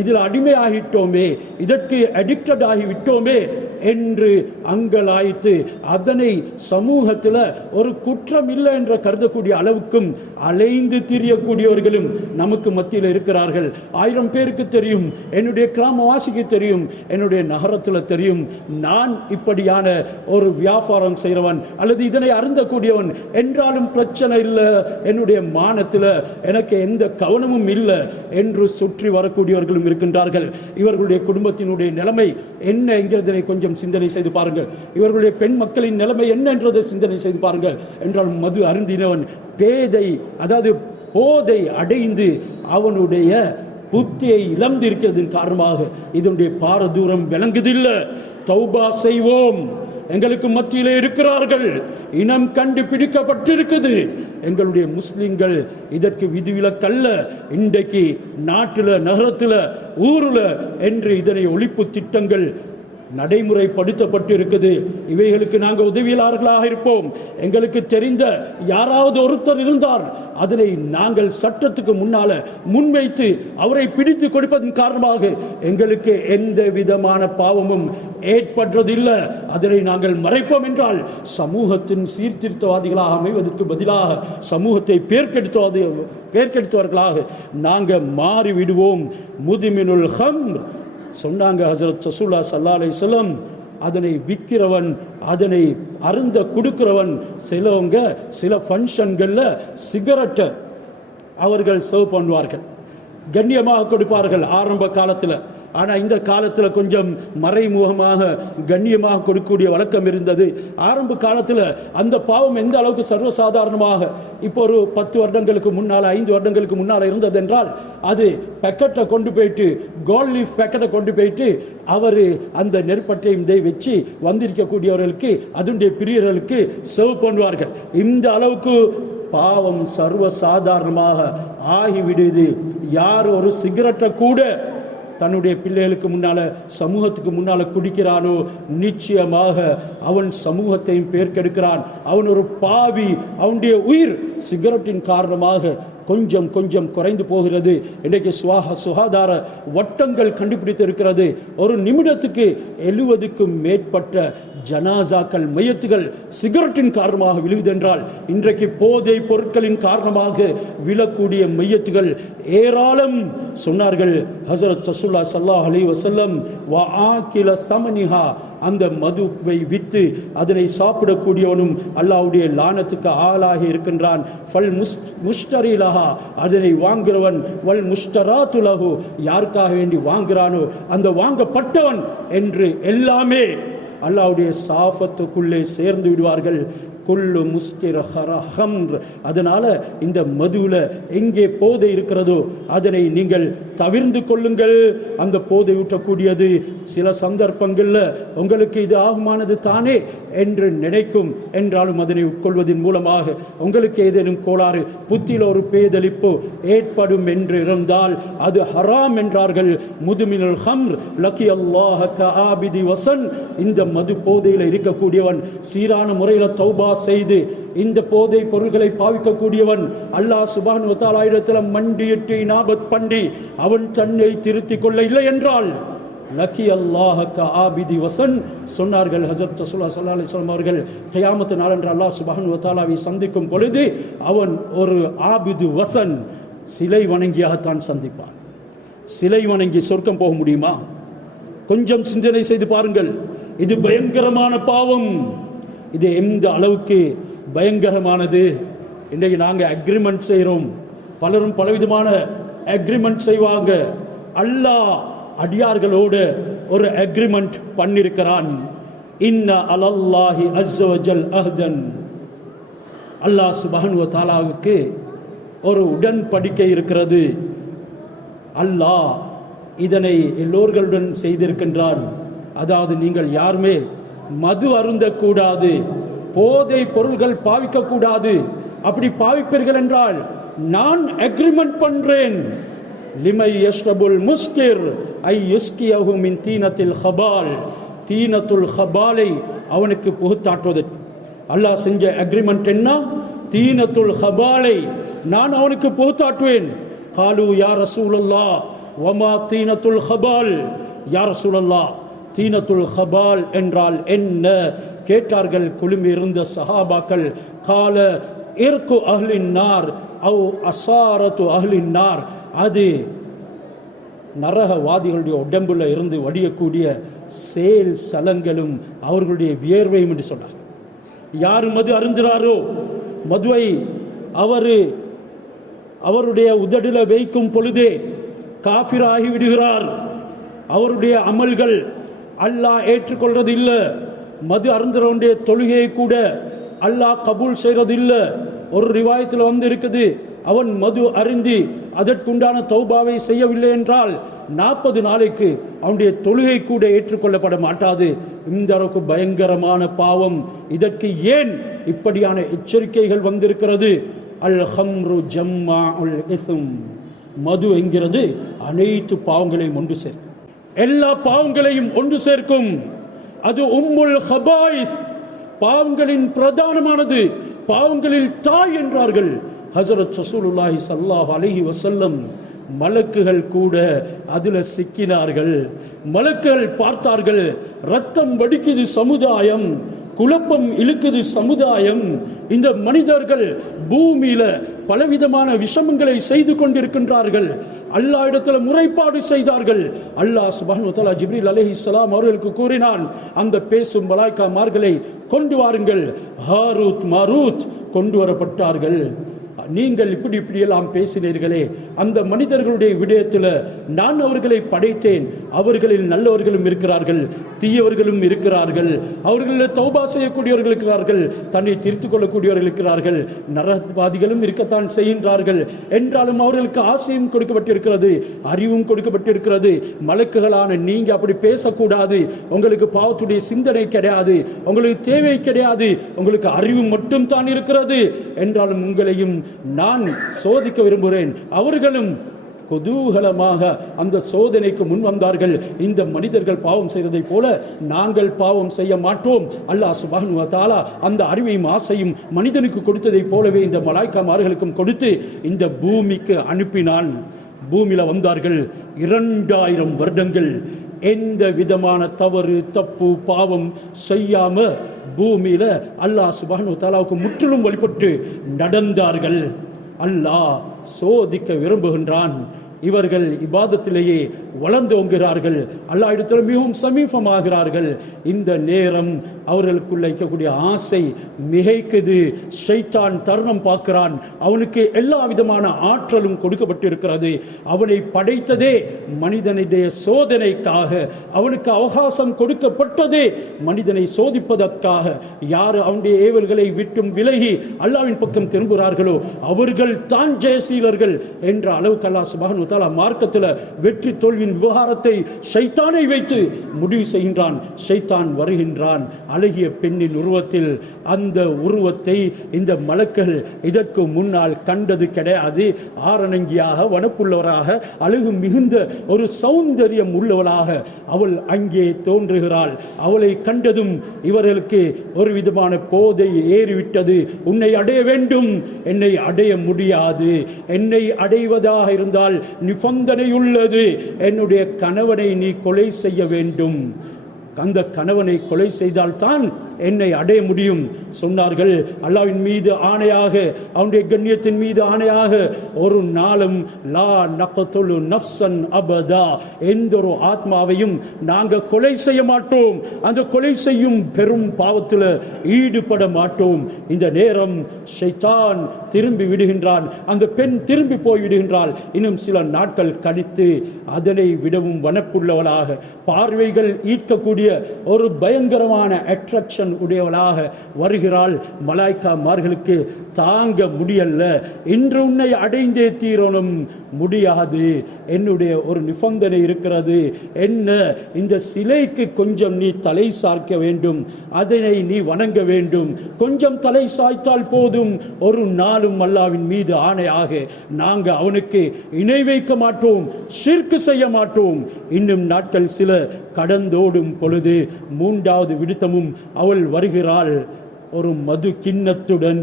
இதில் அடிமையாகிட்டோமே, இதற்கு அடிக்டட் ஆகிவிட்டோமே என்று அங்கலாய்த்து அதனை சமூகத்தில் ஒரு குற்றம் இல்லை என்ற கருதக்கூடிய அளவுக்கும் அலைந்து திரியக்கூடியவர்களும் நமக்கு மத்தியில் இருக்கிறார்கள். 1000 பேருக்கு தெரியும், என்னுடைய கிராமவாசிக்கு தெரியும், என்னுடைய நகரத்தில் தெரியும், நான் இப்படியான ஒரு வியாபாரம் செய்கிறவன் அல்லது இதனை அருந்தக்கூடியவன் என்றாலும் பிரச்சனை இல்லை, என்னுடைய மானத்தில் எனக்கு எந்த கவனமும் இல்லை என்று சுற்றி வரக்கூடியவர்களும் இருக்கின்றார்கள். இவர்களுடைய குடும்பத்தினுடைய நிலைமை என்ன என்கிறதை கொஞ்சம் சிந்தனை செய்து பாருங்கள். இவர்களுடைய பெண் மக்களின் நிலைமை என்ன என்றதை சிந்தனை செய்து பாருங்கள். என்றால் மது அருந்தினவன் பேதை, அதாவது போதை அடைந்து அவனுடைய புத்தியை இழந்து இருக்கிறதன் காரணமாக இதனுடைய பாரதூரம் விளங்குதில்லை. தௌபா செய்வோம். எங்களுக்கு மத்தியிலே இருக்கிறார்கள், இனம் கண்டு பிடிக்கப்பட்டிருக்குது. எங்களுடைய முஸ்லிம்கள் இதற்கு விதிவிலக்கல்ல. இன்றைக்கு நாட்டில், நகரத்தில், ஊரில் என்று இதனை ஒழிப்பு திட்டங்கள் நடைமுறைப்படுத்தப்பட்டு இருக்குது. இவைகளுக்கு நாங்கள் உதவியாளர்களாக இருப்போம். எங்களுக்கு தெரிந்த யாராவது ஒருத்தர் இருந்தால் அதனை நாங்கள் சட்டத்துக்கு முன்னால முன்வைத்து அவரை பிடித்து கொடுப்பதன் காரணமாக எங்களுக்கு எந்த விதமான பாவமும் ஏற்படுறதில்லை. அதனை நாங்கள் மறைப்போம் என்றால் சமூகத்தின் சீர்திருத்தவாதிகளாக அமைவதற்கு பதிலாக சமூகத்தை பேர்க்கெடுத்தவர்களாக நாங்கள் மாறிவிடுவோம். முதுமினுல் ஹம்ர் சொன்னாங்க ஹஜ்ரத் ரசூலுல்லாஹி ஸல்லல்லாஹு அலைஹி வஸல்லம். அதனை விற்கிறவன், அதனை அருந்த கொடுக்கிறவன், சிலவங்க சில ஃபங்க்ஷன்களில் சிகரெட்டை அவர்கள் சர்வ் பண்ணுவார்கள், கண்ணியமாக கொடுப்பார்கள் ஆரம்ப காலத்தில். ஆனால் இந்த காலத்தில் கொஞ்சம் மறைமுகமாக கண்ணியமாக கொடுக்கக்கூடிய வழக்கம் இருந்தது. ஆரம்ப காலத்தில் அந்த பாவம் எந்த அளவுக்கு சர்வசாதாரணமாக இப்போ ஒரு 10 வருடங்களுக்கு முன்னால், 5 வருடங்களுக்கு முன்னால் இருந்தது என்றால், அது பேக்கெட்டை கொண்டு போயிட்டு, கோல்ட் லீஃப் பேக்கெட்டை கொண்டு போயிட்டு அவர் அந்த நெருப்பட்டையும் இதை வச்சு வந்திருக்கக்கூடியவர்களுக்கு, அதனுடைய பிரியர்களுக்கு சர்வ் பண்ணுவார்கள். இந்த அளவுக்கு பாவம் சர்வசாதாரணமாக ஆகிவிடுது. யார் ஒரு சிகரெட்டை கூட தன்னுடைய பிள்ளைகளுக்கு முன்னால, சமூகத்துக்கு முன்னால குடிக்கிறானோ நிச்சயமாக அவன் சமூகத்தையும் பேர்க்கெடுக்கிறான். அவன் ஒரு பாவி. அவனுடைய உயிர் சிகரெட்டின் காரணமாக கொஞ்சம் கொஞ்சம் குறைந்து போகிறது. இன்றைக்கு சுகாதார வட்டங்கள் கண்டுபிடித்து இருக்கிறது, ஒரு நிமிடத்துக்கு 70க்கும் மேற்பட்ட ஜனாசாக்கள், மையத்துகள் சிகரெட்டின் காரணமாக விழுகுதென்றால், இன்றைக்கு போதை பொருட்களின் காரணமாக விழக்கூடிய மையத்துகள் ஏராளம். சொன்னார்கள் ஹஜ்ரத் ரசூலுல்லாஹி ஸல்லல்லாஹு அலைஹி வஸல்லம், வஆகில ஸமனிஹா, அந்த மதுவை விற்று அதனை சாப்பிடக்கூடியவனும் அல்லாஹ்வுடைய லானத்துக்கு ஆளாகி இருக்கின்றான். ஃபல் முஷ்டரி லஹா, அதனை வாங்குறவன், வல் முஷ்டராத்து லஹு, யாருக்காக வேண்டி வாங்குறானோ அந்த வாங்கப்பட்டவன் என்று எல்லாமே அல்லாஹ்வுடைய சாஃபத்துக்குள்ளே சேர்ந்து விடுவார்கள். குல்லு முஸ்கிர ஹம்ர். அதனால இந்த மதுவில் எங்கே போதை இருக்கிறதோ அதனை நீங்கள் தவிர்ந்து கொள்ளுங்கள். அந்த போதை ஊற்றக்கூடியது சில சந்தர்ப்பங்களில் உங்களுக்கு இது ஆகுமானது தானே என்று நினைக்கும். என்றாலும் அதனை உட்கொள்வதன் மூலமாக உங்களுக்கு ஏதேனும் கோளாறு, புத்தியில் ஒரு பேதலிப்பு ஏற்படும் என்று இருந்தால் அது ஹராம் என்றார்கள். முதுமினல் ஹம்ர் லக்கி அல்லாஹ கஆபிதி வசன். இந்த மது போதையில் இருக்கக்கூடியவன், சீரான முறையில் தௌபா செய்து இந்த போதை பொருள்களை பாவிக்கக்கூடியவன், அல்லாஹ் சுப்ஹானஹு வ தஆலா இடத்தில் மண்டியிட்டு இனாபத் பண்ணி அவன் தன்னை திருத்திக் கொள்ள இல்லை என்றால் லக்கி அல்லாஹ கஆபிதி வசன் சொன்னார்கள் ஹஜ்ரத் ரசூலுல்லாஹி ஸல்லல்லாஹு அலைஹி வஸல்லம் அவர்கள். கியாமத் நாளன்று அல்லாஹ் சுப்ஹானஹு வ தஆலாவை சந்திக்கும் பொழுது அவன் ஒரு ஆபிது வசன், சிலை வணங்கியாகத்தான் சந்திப்பான். சிலை வணங்கி சொர்க்கம் போக முடியுமா? கொஞ்சம் சிந்தனை செய்து பாருங்கள். இது பயங்கரமான பாவம். இது எந்த அளவுக்கு பயங்கரமானது. இன்றைக்கு நாங்கள் அக்ரிமெண்ட் செய்கிறோம், பலரும் பலவிதமான அக்ரிமெண்ட் செய்வாங்க. அல்லாஹ் அடியார்களோடு ஒரு அக்ரிமெண்ட் பண்ணிருக்கிறான். இன்ன அலல்லாஹி அஸ்ஸ வஜல் அஹ்தன். அல்லாஹ் சுப்ஹானஹு வ தஆலாவுக்கு ஒரு உடன்படிக்கை இருக்கிறது. அல்லாஹ் இதனை எல்லோர்களுடன் செய்திருக்கின்றான். அதாவது நீங்கள் யாருமே மது அருந்தக்கூடாது, போதை பொருள்கள் பாவிக்கக்கூடாது. அப்படி பாவிப்பீர்கள் என்றால் நான் அக்ரிமெண்ட் பண்றேன். லிமை யஷ்ரபுல் முஸ்கிர் ஐ யுஸ்கியஹு மின் தீனத்தில் ஹபால். தீனத்துல் ஹபாலை அவனுக்கு புகுத்தாட்டுவதற்கு அல்லாஹ் செஞ்ச அக்ரிமெண்ட் என்ன? தீனத்துல் ஹபாலை நான் அவனுக்கு புகுத்தாட்டுவேன். காலு யா ரசூலல்லாஹ் வமா தீனத்துல் ஹபால். யா ரசூலல்லாஹ், தீனத்துல் ஹபால் என்றால் என்ன கேட்டார்கள் குழுமி இருந்த சஹாபாக்கள். கால இர்கு அஹ்லின் நார் அவ் அசாரத்து அஹ்லின் நார். அது நரகவாதிகளுடைய உடம்புல இருந்து வடியக்கூடிய சேல் சலங்களும் அவர்களுடைய வியர்வையும் என்று சொன்னார். யார் மது அருந்துகிறாரோ, மதுவை அவருடைய உதடில் வைக்கும் பொழுதே காஃபிராகி விடுகிறார். அவருடைய அமல்கள் அல்லாஹ் ஏற்றுக்கொள்றது இல்லை. மது அருந்துறவனுடைய தொழுகையை கூட அல்லாஹ் கபூல் செய்கிறது இல்லை. ஒரு ரிவாயத்தில் வந்து இருக்குது, அவன் மது அருந்தி அதற்குண்டான தௌபாவை செய்யவில்லை என்றால் 40 நாளைக்கு அவனுடைய தொழுகை கூட ஏற்றுக்கொள்ளப்பட மாட்டாது. இந்த அளவுக்கு பயங்கரமான பாவம். இதற்கு ஏன் இப்படியான எச்சரிக்கைகள் வந்திருக்கிறது? அல் ஹம்ரு ஜம்மாஉல் இஸ்ம். மது என்கிறது அனைத்து பாவங்களையும் ஒன்று சேர்க்கும், எல்லா பாவங்களையும் ஒன்று சேர்க்கும். அது உம்முல் ஹபாயிஸ், பாவங்களின் பிரதானமானது, பாவங்களில் தாய் என்றார்கள் ஹஜ்ரத் ரசூலுல்லாஹி ஸல்லல்லாஹு அலைஹி வஸல்லம். மலக்குகள் கூட அதுல சிக்கினார்கள். மலக்குகள் பார்த்தார்கள், ரத்தம் வடிக்குது சமுதாயம், குழப்பம் இழுக்குது சமுதாயம். இந்த மனிதர்கள் பூமியில பலவிதமான விஷமங்களை செய்து கொண்டிருக்கின்றார்கள். அல்லாஹ் இடத்துல முறைப்பாடு செய்தார்கள். அல்லாஹ் சுப்ஹானஹு வ தஆலா ஜிப்ரீல் அலைஹிஸ்ஸலாம் அவர்களுக்கு கூறினான், அந்த பேசும் மலாய்க்காமார்களை கொண்டு வாருங்கள். ஹாரூத் மாரூத் கொண்டு வரப்பட்டார்கள். நீங்கள் இப்படியெல்லாம் பேசினீர்களே, அந்த மனிதர்களுடைய விடயத்தில் நான் அவர்களை படைத்தேன். அவர்களில் நல்லவர்களும் இருக்கிறார்கள், தீயவர்களும் இருக்கிறார்கள். அவர்களில் தௌபா செய்யக்கூடியவர்கள் இருக்கிறார்கள், தன்னை திருத்திக் கொள்ளக்கூடியவர்கள் இருக்கிறார்கள், நரகவாதிகளும் இருக்கத்தான் செய்கின்றார்கள். என்றாலும் அவர்களுக்கு ஆசையும் கொடுக்கப்பட்டிருக்கிறது, அறிவும் கொடுக்கப்பட்டிருக்கிறது. மலக்குகளான நீங்க அப்படி பேசக்கூடாது. உங்களுக்கு பாவத்துடைய சிந்தனை கிடையாது, உங்களுக்கு தேவை கிடையாது, உங்களுக்கு அறிவு மட்டும் தான் இருக்கிறது. என்றாலும் உங்களையும் நான் சோதிக்க விரும்புகிறேன். அவர்களும் குதூகலமாக அந்த சோதனைக்கு முன் வந்தார்கள். இந்த மனிதர்கள் பாவம் செய்வதை போல நாங்கள் பாவம் செய்ய மாட்டோம். அல்லாஹ் சுப்ஹானஹு வ தஆலா அந்த அறிவையும் ஆசையும் மனிதனுக்கு கொடுத்ததை போலவே இந்த மலாய்க்காமார்களுக்கும் கொடுத்து இந்த பூமிக்கு அனுப்பினான். பூமியில வந்தார்கள் 2000 வருடங்கள் எந்த விதமான தவறு தப்பு பாவம் செய்யாம பூமியில அல்லாஹ் சுப்ஹானஹு வ தஆலாவுக்கு முற்றிலும் வழிபட்டு நடந்தார்கள். அல்லாஹ் சோதிக்க விரும்புகின்றான். இவர்கள் இபாதத்திலேயே வளர்ந்தோங்குகிறார்கள், அல்லாஹ் இடத்தில் மிகவும் சமீபமாகிறார்கள். இந்த நேரம் அவர்களுக்குள்ள இருக்கக்கூடிய ஆசை மிகைக்குது. ஷைத்தான் தருணம் பார்க்கிறான். அவனுக்கு எல்லா விதமான ஆற்றலும் கொடுக்கப்பட்டிருக்கிறது. அவனை படைத்ததே மனிதனுடைய சோதனைக்காக, அவனுக்கு அவகாசம் கொடுக்கப்பட்டதே மனிதனை சோதிப்பதற்காக. யார் அவனுடைய ஏவல்களை விட்டும் விலகி அல்லாஹ்வின் பக்கம் திரும்புகிறார்களோ அவர்கள் தான் ஜெயசீலர்கள் என்ற அளவுக்கு அல்லாஹ் சுப்ஹானஹு வ தஆலா மார்க்கத்தில் வெற்றி தோல்வியின் விவகாரத்தை ஷைத்தானை வைத்து முடிவு செய்கின்றான். ஷைத்தான் வருகின்றான். அழகிய பெண்ணின் உருவத்தில். அந்த உருவத்தை இந்த மலக்கள் இதற்கு முன்னால் கண்டது கிடையாது. ஆரணங்கியாக, வனப்புள்ளவராக, அழகு மிகுந்த ஒரு சௌந்தரியம் உள்ளவளாக அவள் அங்கே தோன்றுகிறாள். அவளை கண்டதும் இவர்களுக்கு ஒரு விதமான போதை ஏறிவிட்டது. உன்னை அடைய வேண்டும், என்னை அடைய முடியாது. என்னை அடைவதாக இருந்தால் நிபந்தனை உள்ளது, என்னுடைய கணவனை நீ கொலை செய்ய வேண்டும். அந்த கணவனை கொலை செய்தால்தான் என்னை அடைய முடியும் சொன்னார்கள். அல்லாஹ்வின் மீது ஆணையாக, அவனுடைய கண்ணியத்தின் மீது ஆணையாக, ஒரு நாளும் லா நக்துலு நஃப்ஸன் அபதா, எந்த ஒரு ஆத்மாவையும் நாங்கள் கொலை செய்ய மாட்டோம், அந்த கொலை செய்யும் பெரும் பாவத்தில் ஈடுபட மாட்டோம். இந்த நேரம் ஷைத்தான் திரும்பி விடுகின்றான், அந்த பெண் திரும்பி போய் விடுகின்றாள். இன்னும் சில நாட்கள் கழித்து அதனை விடவும் வனப்புள்ளவளாக, பார்வைகள் ஈர்க்கக்கூடிய ஒரு பயங்கரமான அட்ராக்ஷன் உடையவளாக வருகிறாள். மலாய்க்காமார்களுக்கு தாங்க முடியல. இன்று உன்னை அடைந்தே தீரணும், முடியாது, என்னுடைய ஒரு நிபந்தனை இருக்கிறது. என்ன, இந்த சிலைக்கு கொஞ்சம் நீ தலை சாய்க்க வேண்டும், அதனை நீ வணங்க வேண்டும். கொஞ்சம் தலை சாய்த்தால் போதும், ஒரு நாளும் அல்லாஹ்வின் மீது ஆணையாக நாங்கள் அவனுக்கு இணை வைக்க மாட்டோம், ஷிர்க் செய்ய மாட்டோம். இன்னும் நாட்கள் சில கடந்தோடும் பொழுது மூன்றாவது விடுத்தமும் அவள் வருகிறாள் ஒரு மது கிண்ணத்துடன்.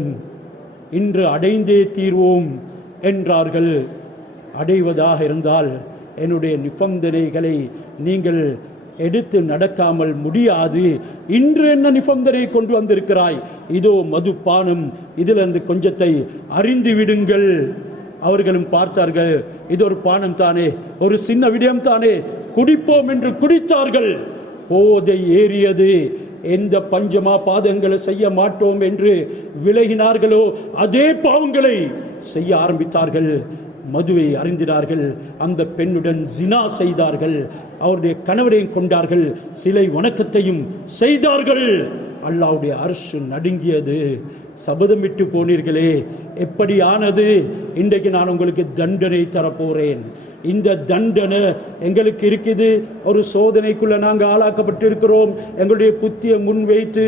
இன்று அடைந்தே தீர்வோம் என்றார்கள். அடைவதாக இருந்தால் என்னுடைய நிபந்தனைகளை நீங்கள் எடுத்து நடக்காமல் முடியாது. இன்று என்ன நிபந்தனை கொண்டு வந்திருக்கிறாய்? இதோ மதுபானம், இதிலிருந்து கொஞ்சத்தை அறிந்து விடுங்கள். அவர்களும் பார்த்தார்கள், இது ஒரு பானம் தானே, ஒரு சின்ன விடயம் தானே, குடிப்போம் என்று குடித்தார்கள். போதை ஏறியது. எந்த பஞ்சமா பாதங்களை செய்ய மாட்டோம் என்று விலகினார்களோ அதே பாவங்களை செய்ய ஆரம்பித்தார்கள். மதுவை அறிந்தினார்கள். அந்த பெண்ணுடன் ஜினா செய்தார்கள். அவருடைய கணவரையும் கொண்டார்கள். சிலை வணக்கத்தையும் செய்தார்கள். அல்லாஹ்வுடைய அர்ஷ் நடுங்கியது. சபதமிட்டு போனீர்களே, எப்படி ஆனது? இன்றைக்கு நான் உங்களுக்கு தண்டனை தரப்போறேன். இந்த தண்டனை எங்களுக்கு இருக்குது. ஒரு சோதனைக்குள்ள நாங்கள் ஆளாக்கப்பட்டு இருக்கிறோம். எங்களுடைய புத்தியை முன் வைத்து,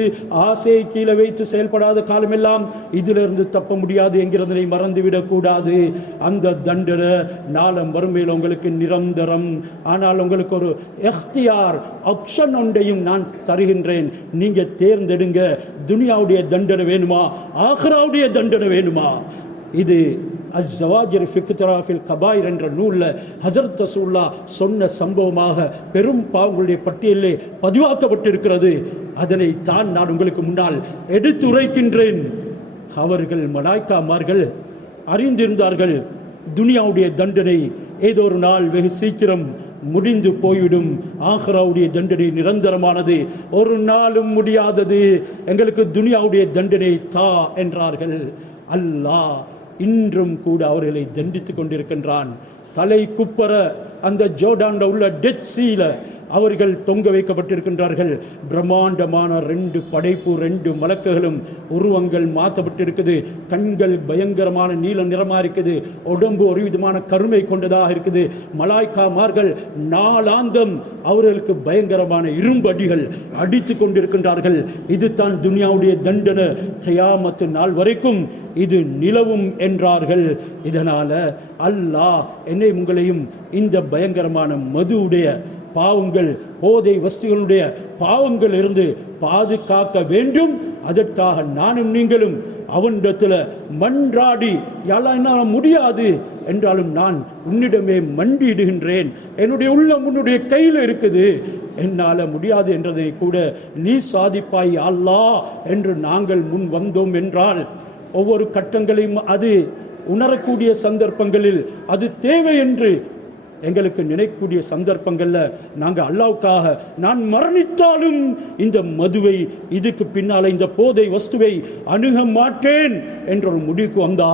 ஆசையை கீழே வைத்து செயல்படாத காலமெல்லாம் இதிலிருந்து தப்ப முடியாது என்கிறதனை மறந்துவிடக் கூடாது. அந்த தண்டனை நாளம் வறுமையில் உங்களுக்கு நிரந்தரம். ஆனால் உங்களுக்கு ஒரு எஃப்தியார் ஆப்ஷன் ஒன்றையும் நான் தருகின்றேன். நீங்க தேர்ந்தெடுங்க. துனியாவுடைய தண்டனை வேணுமா, ஆഖിറാவுடைய தண்டனை வேணுமா? இது அஸ்ஸவாஜிர் ஃபி இக்திராஃபில் கபாயிர் என்ற நூலில் ஹஜ்ரத் ரசூலுல்லாஹ் சொன்ன சம்பவமாக பெரும் பாவங்களுடைய பட்டியலிலே பதிவாக்கப்பட்டிருக்கிறது. அதனை தான் நான் உங்களுக்கு முன்னால் எடுத்துரைக்கின்றேன். அவர்கள் மலாய்க்காமார்கள் அறிந்திருந்தார்கள், துனியாவுடைய தண்டனை ஏதோ ஒரு நாள் வெகு சீக்கிரம் முடிந்து போய்விடும், ஆഖിറാவுடைய தண்டனை நிரந்தரமானது, ஒரு நாளும் முடியாதது, எங்களுக்கு துனியாவுடைய தண்டனை தா என்றார்கள். அல்லாஹ் இன்றும் கூட அவர்களை தண்டித்துக் கொண்டிருக்கின்றான். தலை குப்பர அந்த ஜோர்டான்ல உள்ள டெத் சீல அவர்கள் தொங்க வைக்கப்பட்டிருக்கின்றார்கள். பிரம்மாண்டமான 2 படைப்பு, 2 மலக்குகளும் உருவங்கள் மாற்றப்பட்டிருக்குது. கண்கள் பயங்கரமான நீல நிறமா இருக்குது. உடம்பு ஒரு விதமான கருமை கொண்டதாக இருக்குது. மலாய்க்காமார்கள் நாளாந்தம் அவர்களுக்கு பயங்கரமான இரும்படிகள் அடித்து கொண்டிருக்கின்றார்கள். இது தான் துனியாவுடைய தண்டனை, கியாமத் நாள் வரைக்கும் இது நிலவும் என்றார்கள். இதனால அல்லாஹ் என்னை உங்களையும் இந்த பயங்கரமான மதுவுடைய பாவங்கள், போதை வஸ்துகளுடைய பாவங்கள் இருந்து பாதுகாக்க வேண்டும். அதற்காக நானும் நீங்களும் அவனிடத்தில் மன்றாடி, யாழ் என்னால் முடியாது என்றாலும் நான் உன்னிடமே மண்டியிடுகின்றேன், என்னுடைய உள்ளம் உன்னுடைய கையில் இருக்குது, என்னால் முடியாது என்றதை கூட நீ சாதிப்பாய் அல்லாஹ் என்று நாங்கள் முன் வந்தோம் என்றால், ஒவ்வொரு கட்டங்களையும் அது உணரக்கூடிய சந்தர்ப்பங்களில் அது தேவை என்று எங்களுக்கு நினைக்கக்கூடிய சந்தர்ப்பங்களில் நாங்கள் அல்லாஹ்வுக்காக நான் மரணித்தாலும் இந்த மதுவை, இதுக்கு பின்னால் இந்த போதை வஸ்துவை அணுக மாட்டேன் என்ற ஒரு முடிவுக்கு வந்தா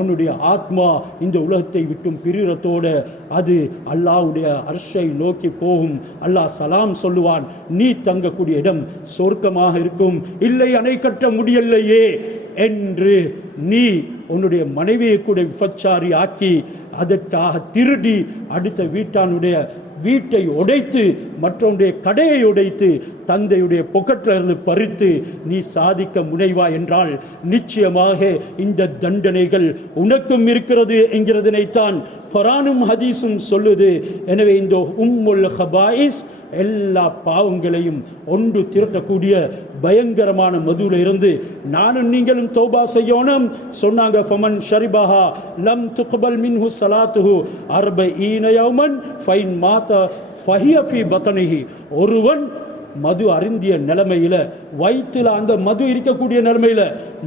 என்னுடைய ஆத்மா இந்த உலகத்தை விட்டும் பிரிகிறதோட அது அல்லாஹ்வுடைய அர்ஷை நோக்கி போகும். அல்லாஹ் சலாம் சொல்லுவான், நீ தங்கக்கூடிய இடம் சொர்க்கமாக இருக்கும். இல்லை, அணை கட்ட முடியலையே என்று நீ உன்னுடைய மனைவியை கூட விபச்சாரி ஆக்கி அதற்காக திருடி அடுத்த வீட்டானுடைய வீட்டை உடைத்து மற்றவனுடைய கடையை உடைத்து தந்தையுடைய பொக்கெட்டில் இருந்து பறித்து நீ சாதிக்க முனைவா என்றால் நிச்சயமாக இந்த தண்டனைகள் உனக்கும் இருக்கிறது என்கிறதனைத்தான் குர்ஆனும் ஹதீஸும் சொல்லுது. எனவே இந்த உம்முல் ஹபாயிஸ் எல்லா பாவங்களையும் ஒன்று திரட்டக்கூடிய பயங்கரமான மதுவில் இருந்து நானும் நீங்களும் தௌபா செய்யணும் சொன்னாங்க. ஃபமன் ஷரிபஹா லம் துக்பல் மின்ஹு ஸலாத்துஹு 40 யௌமன் ஃபைன் மாத ஃபஹிய ஃபீ பத்னிஹி. ஒருவன் மது அருந்திய நிலைமையில, வயிற்றில் அந்த மது இருக்கக்கூடிய நிலைமையில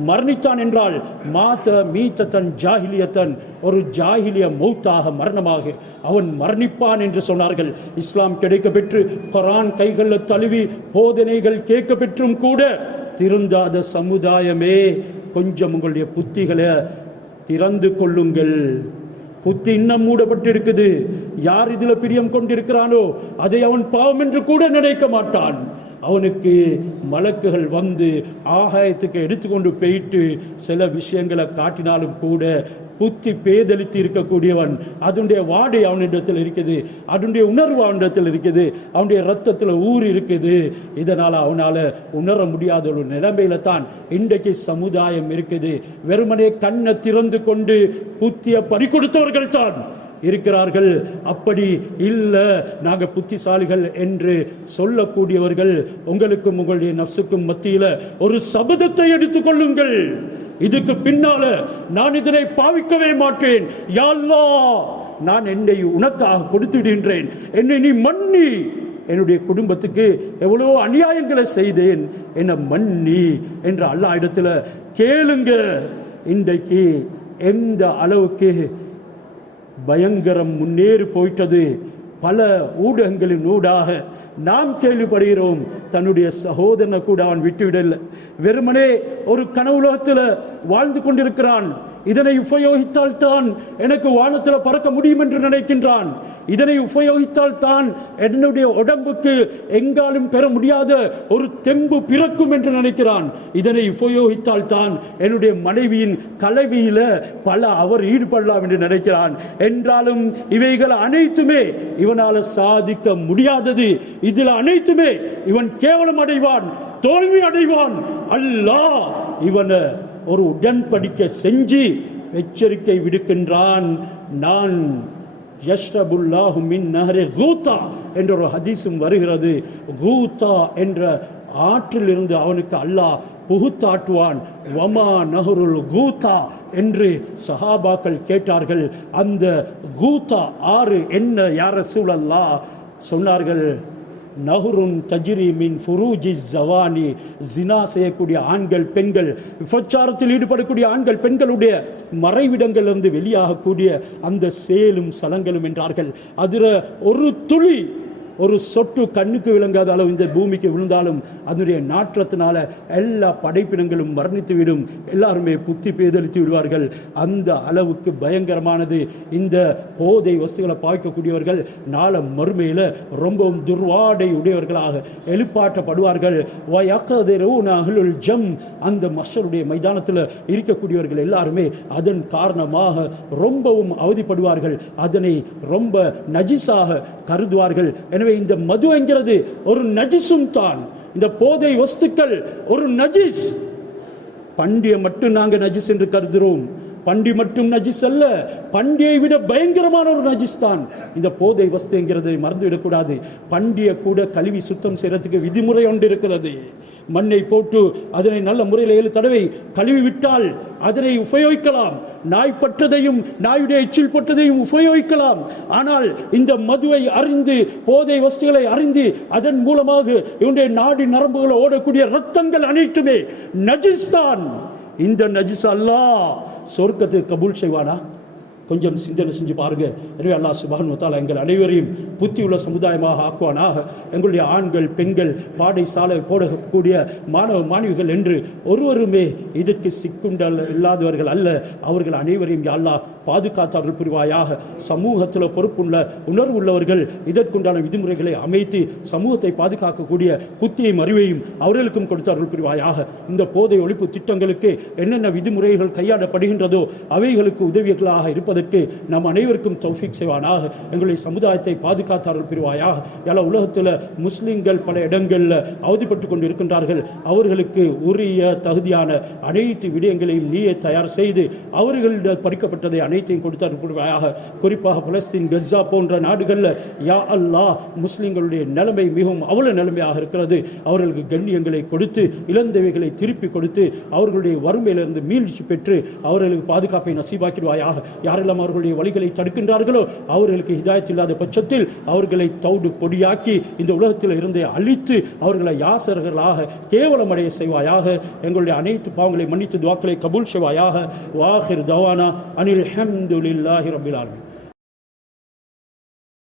மரணித்தான் என்றால் மாத மீத்தன் ஜாஹிலியத்தன், ஒரு ஜாஹிலிய மௌத்தாக மரணமாக அவன் மரணிப்பான் என்று சொன்னார்கள். இஸ்லாம் கிடைக்க பெற்று குர்ஆன் கைகளில் தழுவி போதனைகள் கேட்க பெற்றும் கூட திருந்தாத சமுதாயமே, கொஞ்சம் உங்களுடைய புத்திகளை திறந்து கொள்ளுங்கள். புத்தி இன்னும் மூடப்பட்டிருக்குது. யார் இதில் பிரியம் கொண்டிருக்கிறானோ அதை அவன் பாவம் என்று கூட நினைக்க மாட்டான். அவனுக்கு மலக்குகள் வந்து ஆகாயத்துக்கு எடுத்துக்கொண்டு போயிட்டு சில விஷயங்களை காட்டினாலும் கூட புத்தி பேதலித்து இருக்கக்கூடியவன், அதனுடைய வாடை அவனிடத்தில் இருக்குது, அதனுடைய உணர்வு அவனிடத்தில் இருக்குது, அவனுடைய ரத்தத்தில் ஊர் இருக்குது. இதனால் அவனால் உணர முடியாத ஒரு நிலைமையில தான் இன்றைக்கு சமுதாயம் இருக்குது. வெறுமனே கண்ணை திறந்து கொண்டு புத்தியை பறிகொடுத்தவர்கள் தான் இருக்கிறார்கள். அப்படி இல்லை, நாங்கள் புத்திசாலிகள் என்று சொல்லக்கூடியவர்கள் உங்களுக்கும் உங்களுடைய நஃப்ஸுக்கும் மத்தியில் ஒரு சபதத்தை எடுத்துக்கொள்ளுங்கள். இதுக்கு பின்னால நான் இதனை பாவிக்கவே மாட்டேன். யா அல்லாஹ், நான் என்னை உனக்காக கொடுத்து விடுகின்றேன், என்னை நீ மன்னி. என்னுடைய குடும்பத்துக்கு எவ்வளோ அநியாயங்களை செய்தேன், என்னை மன்னி என்று அல்லாஹ் இடத்துல கேளுங்க. இன்றைக்கு எந்த அளவுக்கு பயங்கரம் முன்னேறி போயிட்டது. பல ஊடகங்களின் ஊடாக நாம் கேள்விப்படுகிறோம், தன்னுடைய சகோதரனை கூட அவன் விட்டுவிடல, வெறுமனே ஒரு கனவுலகத்தில் வாழ்ந்து கொண்டிருக்கிறான். இதனை உபயோகித்தால் தான் எனக்கு வானத்தில் பறக்க முடியும் என்று நினைக்கின்றான். இதனை உபயோகித்தால் தான் என்னுடைய உடம்புக்கு எங்காலும் பெற முடியாத ஒரு தெம்பு பிறக்கும் என்று நினைக்கிறான். இதனை உபயோகித்தால் தான் என்னுடைய மனைவியின் கலவியில பல அவர் ஈடுபடலாம் என்று நினைக்கிறான். என்றாலும் இவைகள் அனைத்துமே இவனால் சாதிக்க முடியாதது. இதில் அனைத்துமே இவன் கேவலம் அடைவான், தோல்வி அடைவான். அல்லாஹ் இவனை ஒரு உடன்படிக்கை செஞ்சு எச்சரிக்கை விடுக்கின்றான். நான் யஷ்ரபுல்லாஹு மின் நஹரி கூத்தா என்ற ஒரு ஹதீஸும் வருகிறது. கூத்தா என்ற ஆற்றில் இருந்து அவனுக்கு அல்லாஹ் புகுத்தாட்டுவான். வமா நஹருல் கூத்தா என்று சஹாபாக்கள் கேட்டார்கள். அந்த கூத்தா ஆறு என்ன யா ரசூலல்லாஹ் சொன்னார்கள், நஹுருன் தஜ்ரி மின் ஃபுரூஜி ஜவானி, ஜினா செய்யக்கூடிய ஆண்கள் பெண்கள், விபச்சாரத்தில் ஈடுபடக்கூடிய ஆண்கள் பெண்களுடைய மறைவிடங்களிலிருந்து வெளியாகக்கூடிய அந்த சேலும் சலங்களும் என்றார்கள். அதில் ஒரு துளி, ஒரு சொட்டு கண்ணுக்கு விளங்காத அளவு இந்த பூமிக்கு விழுந்தாலும் அதனுடைய நாற்றத்தினால எல்லா படைப்பினங்களும் மரணித்துவிடும், எல்லாருமே புத்தி பேதலித்து விடுவார்கள். அந்த அளவுக்கு பயங்கரமானது. இந்த போதை வஸ்துகளை பாய்க்கக்கூடியவர்கள் நாள மறுமையில் ரொம்பவும் துர்வாடை உடையவர்களாக எழுப்பாற்றப்படுவார்கள். ஜம், அந்த மஷருடைய மைதானத்தில் இருக்கக்கூடியவர்கள் எல்லாருமே அதன் காரணமாக ரொம்பவும் அவதிப்படுவார்கள், அதனை ரொம்ப நஜிஸாக கருதுவார்கள். எனவே இந்த மது என்கிறது ஒரு நஜிஸும் தான். இந்த போதை வஸ்துக்கள் ஒரு நஜிஸ். பண்டியை மட்டும் நாங்கள் நஜிஸ் என்று கருதுகிறோம். பண்டி மட்டும் நஜிஸ் அல்ல, பண்டியை விட பயங்கரமான ஒரு நஜிஸ் தான் இந்த போதை வஸ்து என்கிறதை மறந்துவிடக்கூடாது. பண்டியை கூட கழுவி சுத்தம் செய்யறதுக்கு விதிமுறை ஒன்று இருக்கிறது. மண்ணை போட்டு அதனை நல்ல முறையில் 7 தடவை கழுவி விட்டால் அதனை உபயோகிக்கலாம். நாய் பட்டதையும் நாயுடைய எச்சில் பட்டதையும் உபயோகிக்கலாம். ஆனால் இந்த மதுவை அறிந்து, போதை வஸ்துகளை அறிந்து, அதன் மூலமாக இவனுடைய நாடி நரம்புகளை ஓடக்கூடிய ரத்தங்கள் அனைத்துமே நஜிஸ் தான். இந்த நஜிஸ் அல்லாஹ் சொர்க்கத்தை கபூல் செய்வானா? கொஞ்சம் சிந்தனை செஞ்சு பாருங்க. எனவே அல்லாஹ் சுப்ஹானஹு வ தஆலா எங்கள் அனைவரையும் புத்தியுள்ள சமுதாயமாக ஆக்குவானாக. எங்களுடைய ஆண்கள் பெண்கள் பாடசாலை போடக்கூடிய மாணவ மாணவிகள் என்று ஒருவருமே இதற்கு சிக்குண்டல் இல்லாதவர்கள் அல்ல. அவர்கள் அனைவரையும் அல்லாஹ் பாதுகாத்தார்கள் புரிவாயாக. சமூகத்தில் பொறுப்புள்ள உணர்வு உள்ளவர்கள் இதற்குண்டான விதிமுறைகளை அமைத்து சமூகத்தை பாதுகாக்கக்கூடிய புத்தியையும் அறிவையும் அவர்களுக்கும் கொடுத்தார்கள் புரிவாயாக. இந்த போதை ஒழிப்பு திட்டங்களுக்கு என்னென்ன விதிமுறைகள் கையாடப்படுகின்றதோ அவைகளுக்கு உதவிகளாக இருப்பது இருப்பதற்கு நம் அனைவருக்கும் தௌஃபீக் செய்வானாக. எங்களுடைய சமுதாயத்தை பாதுகாத்தார்கள் புரிவாயாக. எல்லா உலகத்தில் முஸ்லிம்கள் பல இடங்களில் அவதிப்பட்டு கொண்டு இருக்கின்றார்கள். அவர்களுக்கு உரிய தகுதியான அனைத்து விடயங்களையும் நீயே தயார் செய்து அவர்களிடம் பறிக்கப்பட்டதை அனைத்தையும் கொடுத்தார்கள் புரிவாயாக. குறிப்பாக பலஸ்தீன், கஸ்ஸா போன்ற நாடுகளில் யா அல்லாஹ் முஸ்லிம்களுடைய நிலைமை மிகவும் அவல நிலைமையாக இருக்கிறது. அவர்களுக்கு கண்ணியங்களை கொடுத்து இழந்தவைகளை திருப்பி கொடுத்து அவர்களுடைய வறுமையிலிருந்து மீழ்ச்சி பெற்று அவர்களுக்கு பாதுகாப்பை நசீபாக்கிடுவாயாக. யாரெல்லாம் அவர்களுடைய வழிகளை தடுக்கின்றார்களோ அவர்களுக்கு ஹிதாயத் இல்லாத பட்சத்தில் அவர்களை தௌடு பொடியாக்கி இந்த உலகத்தில் இருந்து அழித்து அவர்களை யாசர்களாக கேவலமடைய செய்வாயாக. எங்களுடைய அனைத்து பாவங்களை மன்னித்து துஆக்களை கபூல் செய்வாயாக. வாஹிர் தவானா அனில் ஹம்துலில்லாஹி ரப்பில் ஆலமீன்.